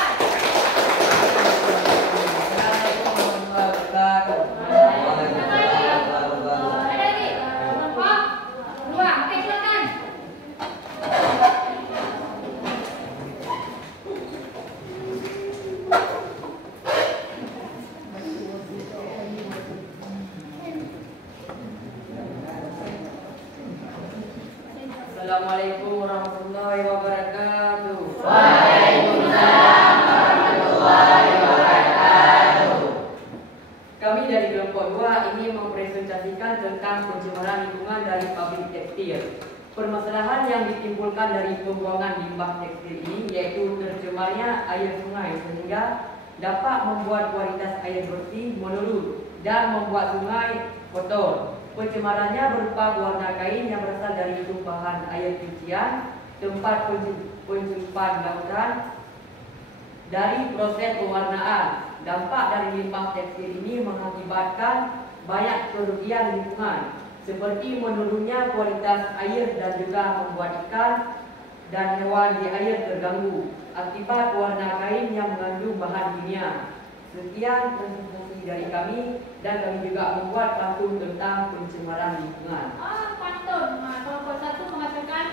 Ada lagi? Kelompok 2. Oke, silakan. Assalamualaikum warahmatullahi wabarakatuh. Waalaikumsalam warahmatullahi wabarakatuh. Kami dari kelompok 2 ingin mempresentasikan tentang pencemaran lingkungan dari pabrik tekstil. Permasalahan yang ditimbulkan dari pembuangan limbah tekstil ini yaitu tercemarnya air sungai sehingga dapat membuat kualitas air bersih menurun dan membuat sungai kotor. Pencemarannya berupa warna kain yang berasal dari tumpahan air cucian, tempat penyimpan lautan, dari proses pewarnaan. Dampak dari limbah tekstil ini mengakibatkan banyak kerugian lingkungan, seperti menurunnya kualitas air dan juga membuat ikan dan hewan di air terganggu akibat warna kain yang mengandung bahan kimia. Sekian presentasi dari kami dan kami juga membuat pantun tentang pencemaran lingkungan. Pantun. Nah, kelompok 1 mengatakan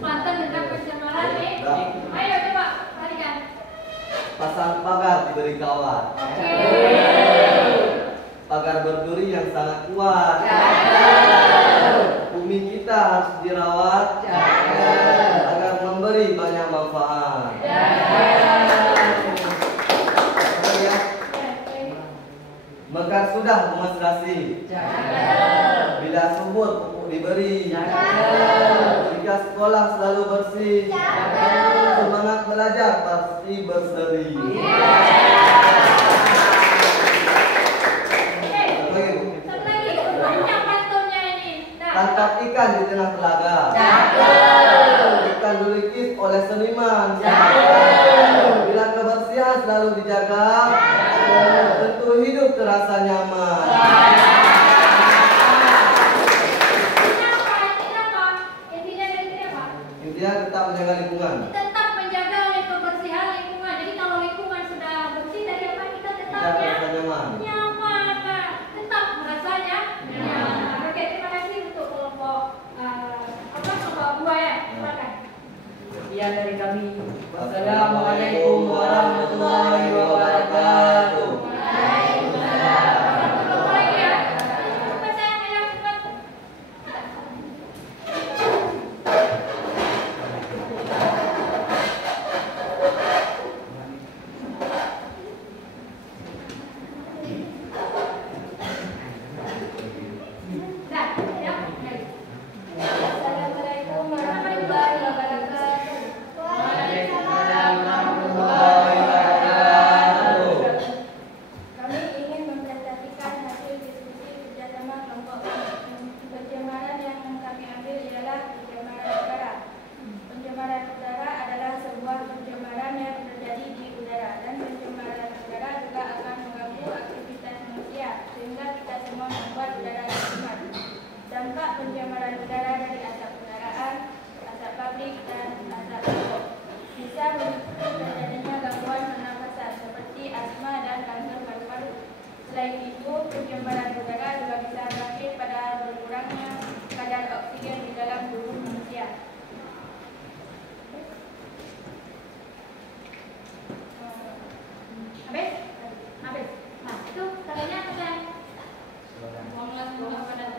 pantun tentang pencemaran Ayo coba balikan. Pasang pagar diberi kawat. Oke. Pagar berduri yang sangat kuat. Bumi kita harus dirawat agar memberi banyak manfaat. Mekar sudah demonstrasi. Bila subur pupuk diberi. Jika sekolah selalu bersih. Semangat belajar pasti berseri. Tangkap ikan di tengah telaga. Ikan dilikis oleh seniman. Bila kebersihan selalu dijaga, tentu hidup terasa nyaman. Intinya tetap menjaga lingkungan. Tetap menjaga kebersihan lingkungan. Jadi kalau lingkungan sudah bersih dari apa kita tetap nyaman. Nyaman, Pak. Tetap merasanya nyaman. Oke, terima kasih untuk kelompok kelompok 2 ya. Silakan. Sekian dari kami. Wassalamualaikum warahmatullahi wabarakatuh. Selain itu, pencemaran udara juga bisa berakhir pada berkurangnya kadar oksigen di dalam tubuh manusia. Habis? Habis. Nah, itu kalian apa kan?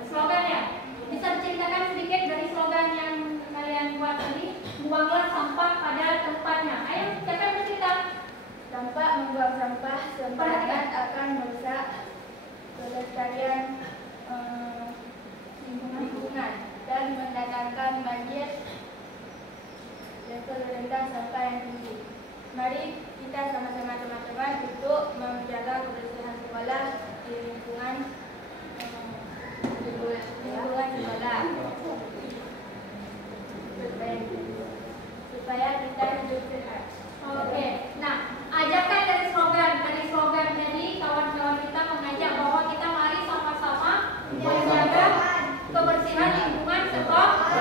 Slogan ya? Bisa diceritakan sedikit dari slogan yang kalian buat tadi? Buanglah sampah pada tempatnya. Ayo, siapa yang bercerita? Tanpa membuang sampah sembarangan akan merusak kelestarian lingkungan dan mendatangkan banjir level rendah sampai yang tinggi. Mari kita sama-sama teman-teman untuk menjaga kebersihan sekolah di lingkungan sekolah supaya kita hidup sehat. Oke, nah ajakan dari slogan jadi kawan-kawan kita mengajak bahwa kita mari sama-sama menjaga kebersihan lingkungan sekolah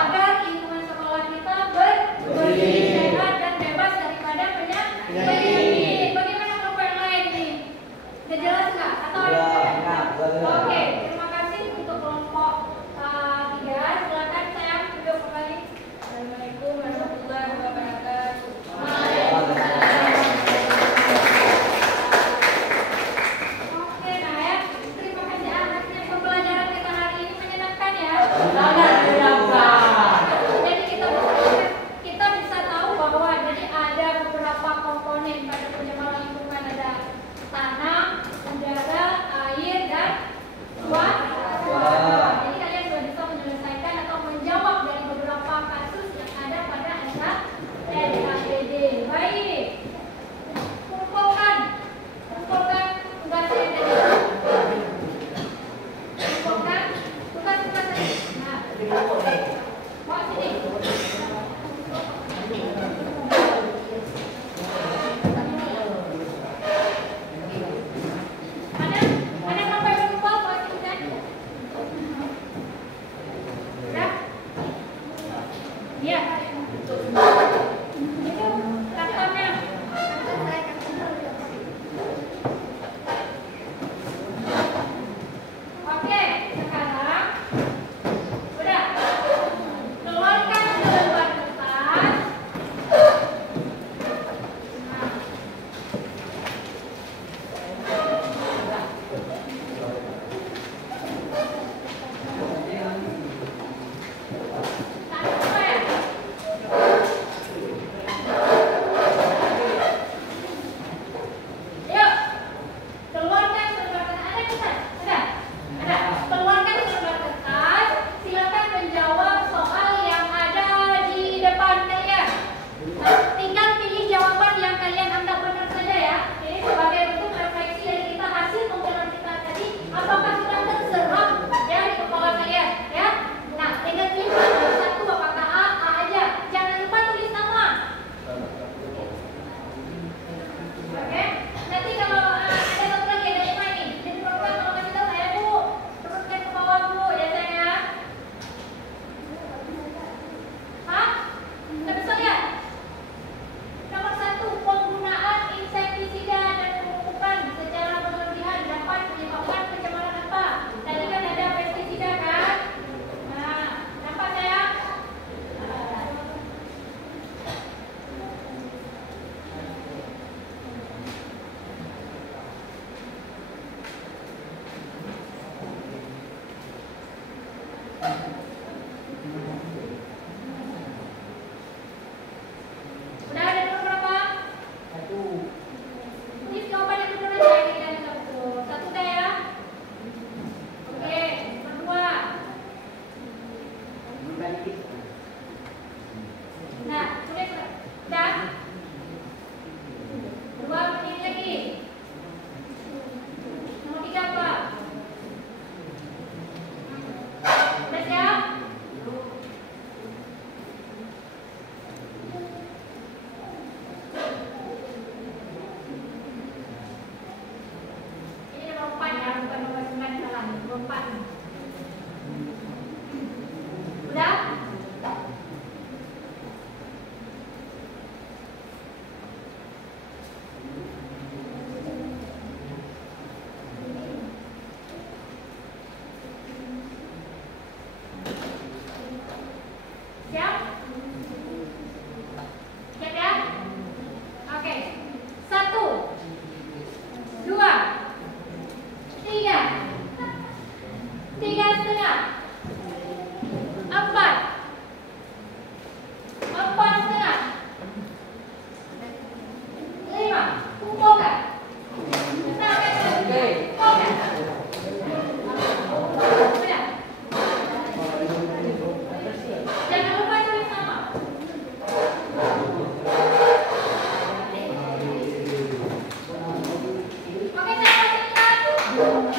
agar lingkungan sekolah kita bersih, sehat dan bebas daripada penyakit. Bagaimana kelompok yang lain nih? Udah jelas nggak? Atau Oke, terima kasih untuk kelompok 3. Silakan saya duduk kembali. Assalamualaikum warahmatullahi wabarakatuh. Oke, nah ya, terima kasih atasnya pembelajaran kita hari ini menyenangkan ya. Sangat menyenangkan. Jadi kita bisa tahu bahwa jadi ada beberapa komponen pada pencemaran lingkungan, ada tanah, udara, air dan suara. Jadi kalian sudah bisa menyelesaikan atau menjawab dari beberapa kasus yang ada pada SKSD. Baik, kumpulkan tugasnya tadi. Kumpulkan tugas tadi. Nah, bawa sini. Ada sampai berkumpul bawa sini kan? Udah? Iya. Itu kantornya. Oke, sekarang udah keluarkan lembar kertas. Nah. Satu ya. Yuk, keluarkan lembar kertas. Ada kertas? Ada. Keluarkan lembar kertas. Silakan menjawab soal yang ada di depan kalian. Nah, tinggal pilih jawaban yang kalian anggap benar saja ya. Ini sebagai bentuk refleksi dari kita hasil pembelajaran kita tadi. Apakah sudah terserap ya di kepala kalian? Ya. Nah, tinggal pilih satu apakah A aja. Jangan lupa tulis nama. Oke, nanti kalau ada satu lagi ada 5 nih. Jadi program kalau kasih tahu saya Bu, turunkan ke bawah Bu ya saya. Hah? Nggak bisa lihat? Nomor 1, penggunaan insektisida dan pemupukan secara berlebihan dapat menyebabkan pencemaran apa? Tadi kan ada pestisida kan? Nah, nampak saya? Udah ada nomor berapa? 1. Tulis jawaban yang benar aja ini dan satu. Satu udah ya? Oke, nomor 2. Nah, tulis udah? 2 berdiri lagi. Nomor 3 apa? Udah siap? Ini nomor 4 ya, bukan nomor 9 salah. Nomor 4. Udah? Wow.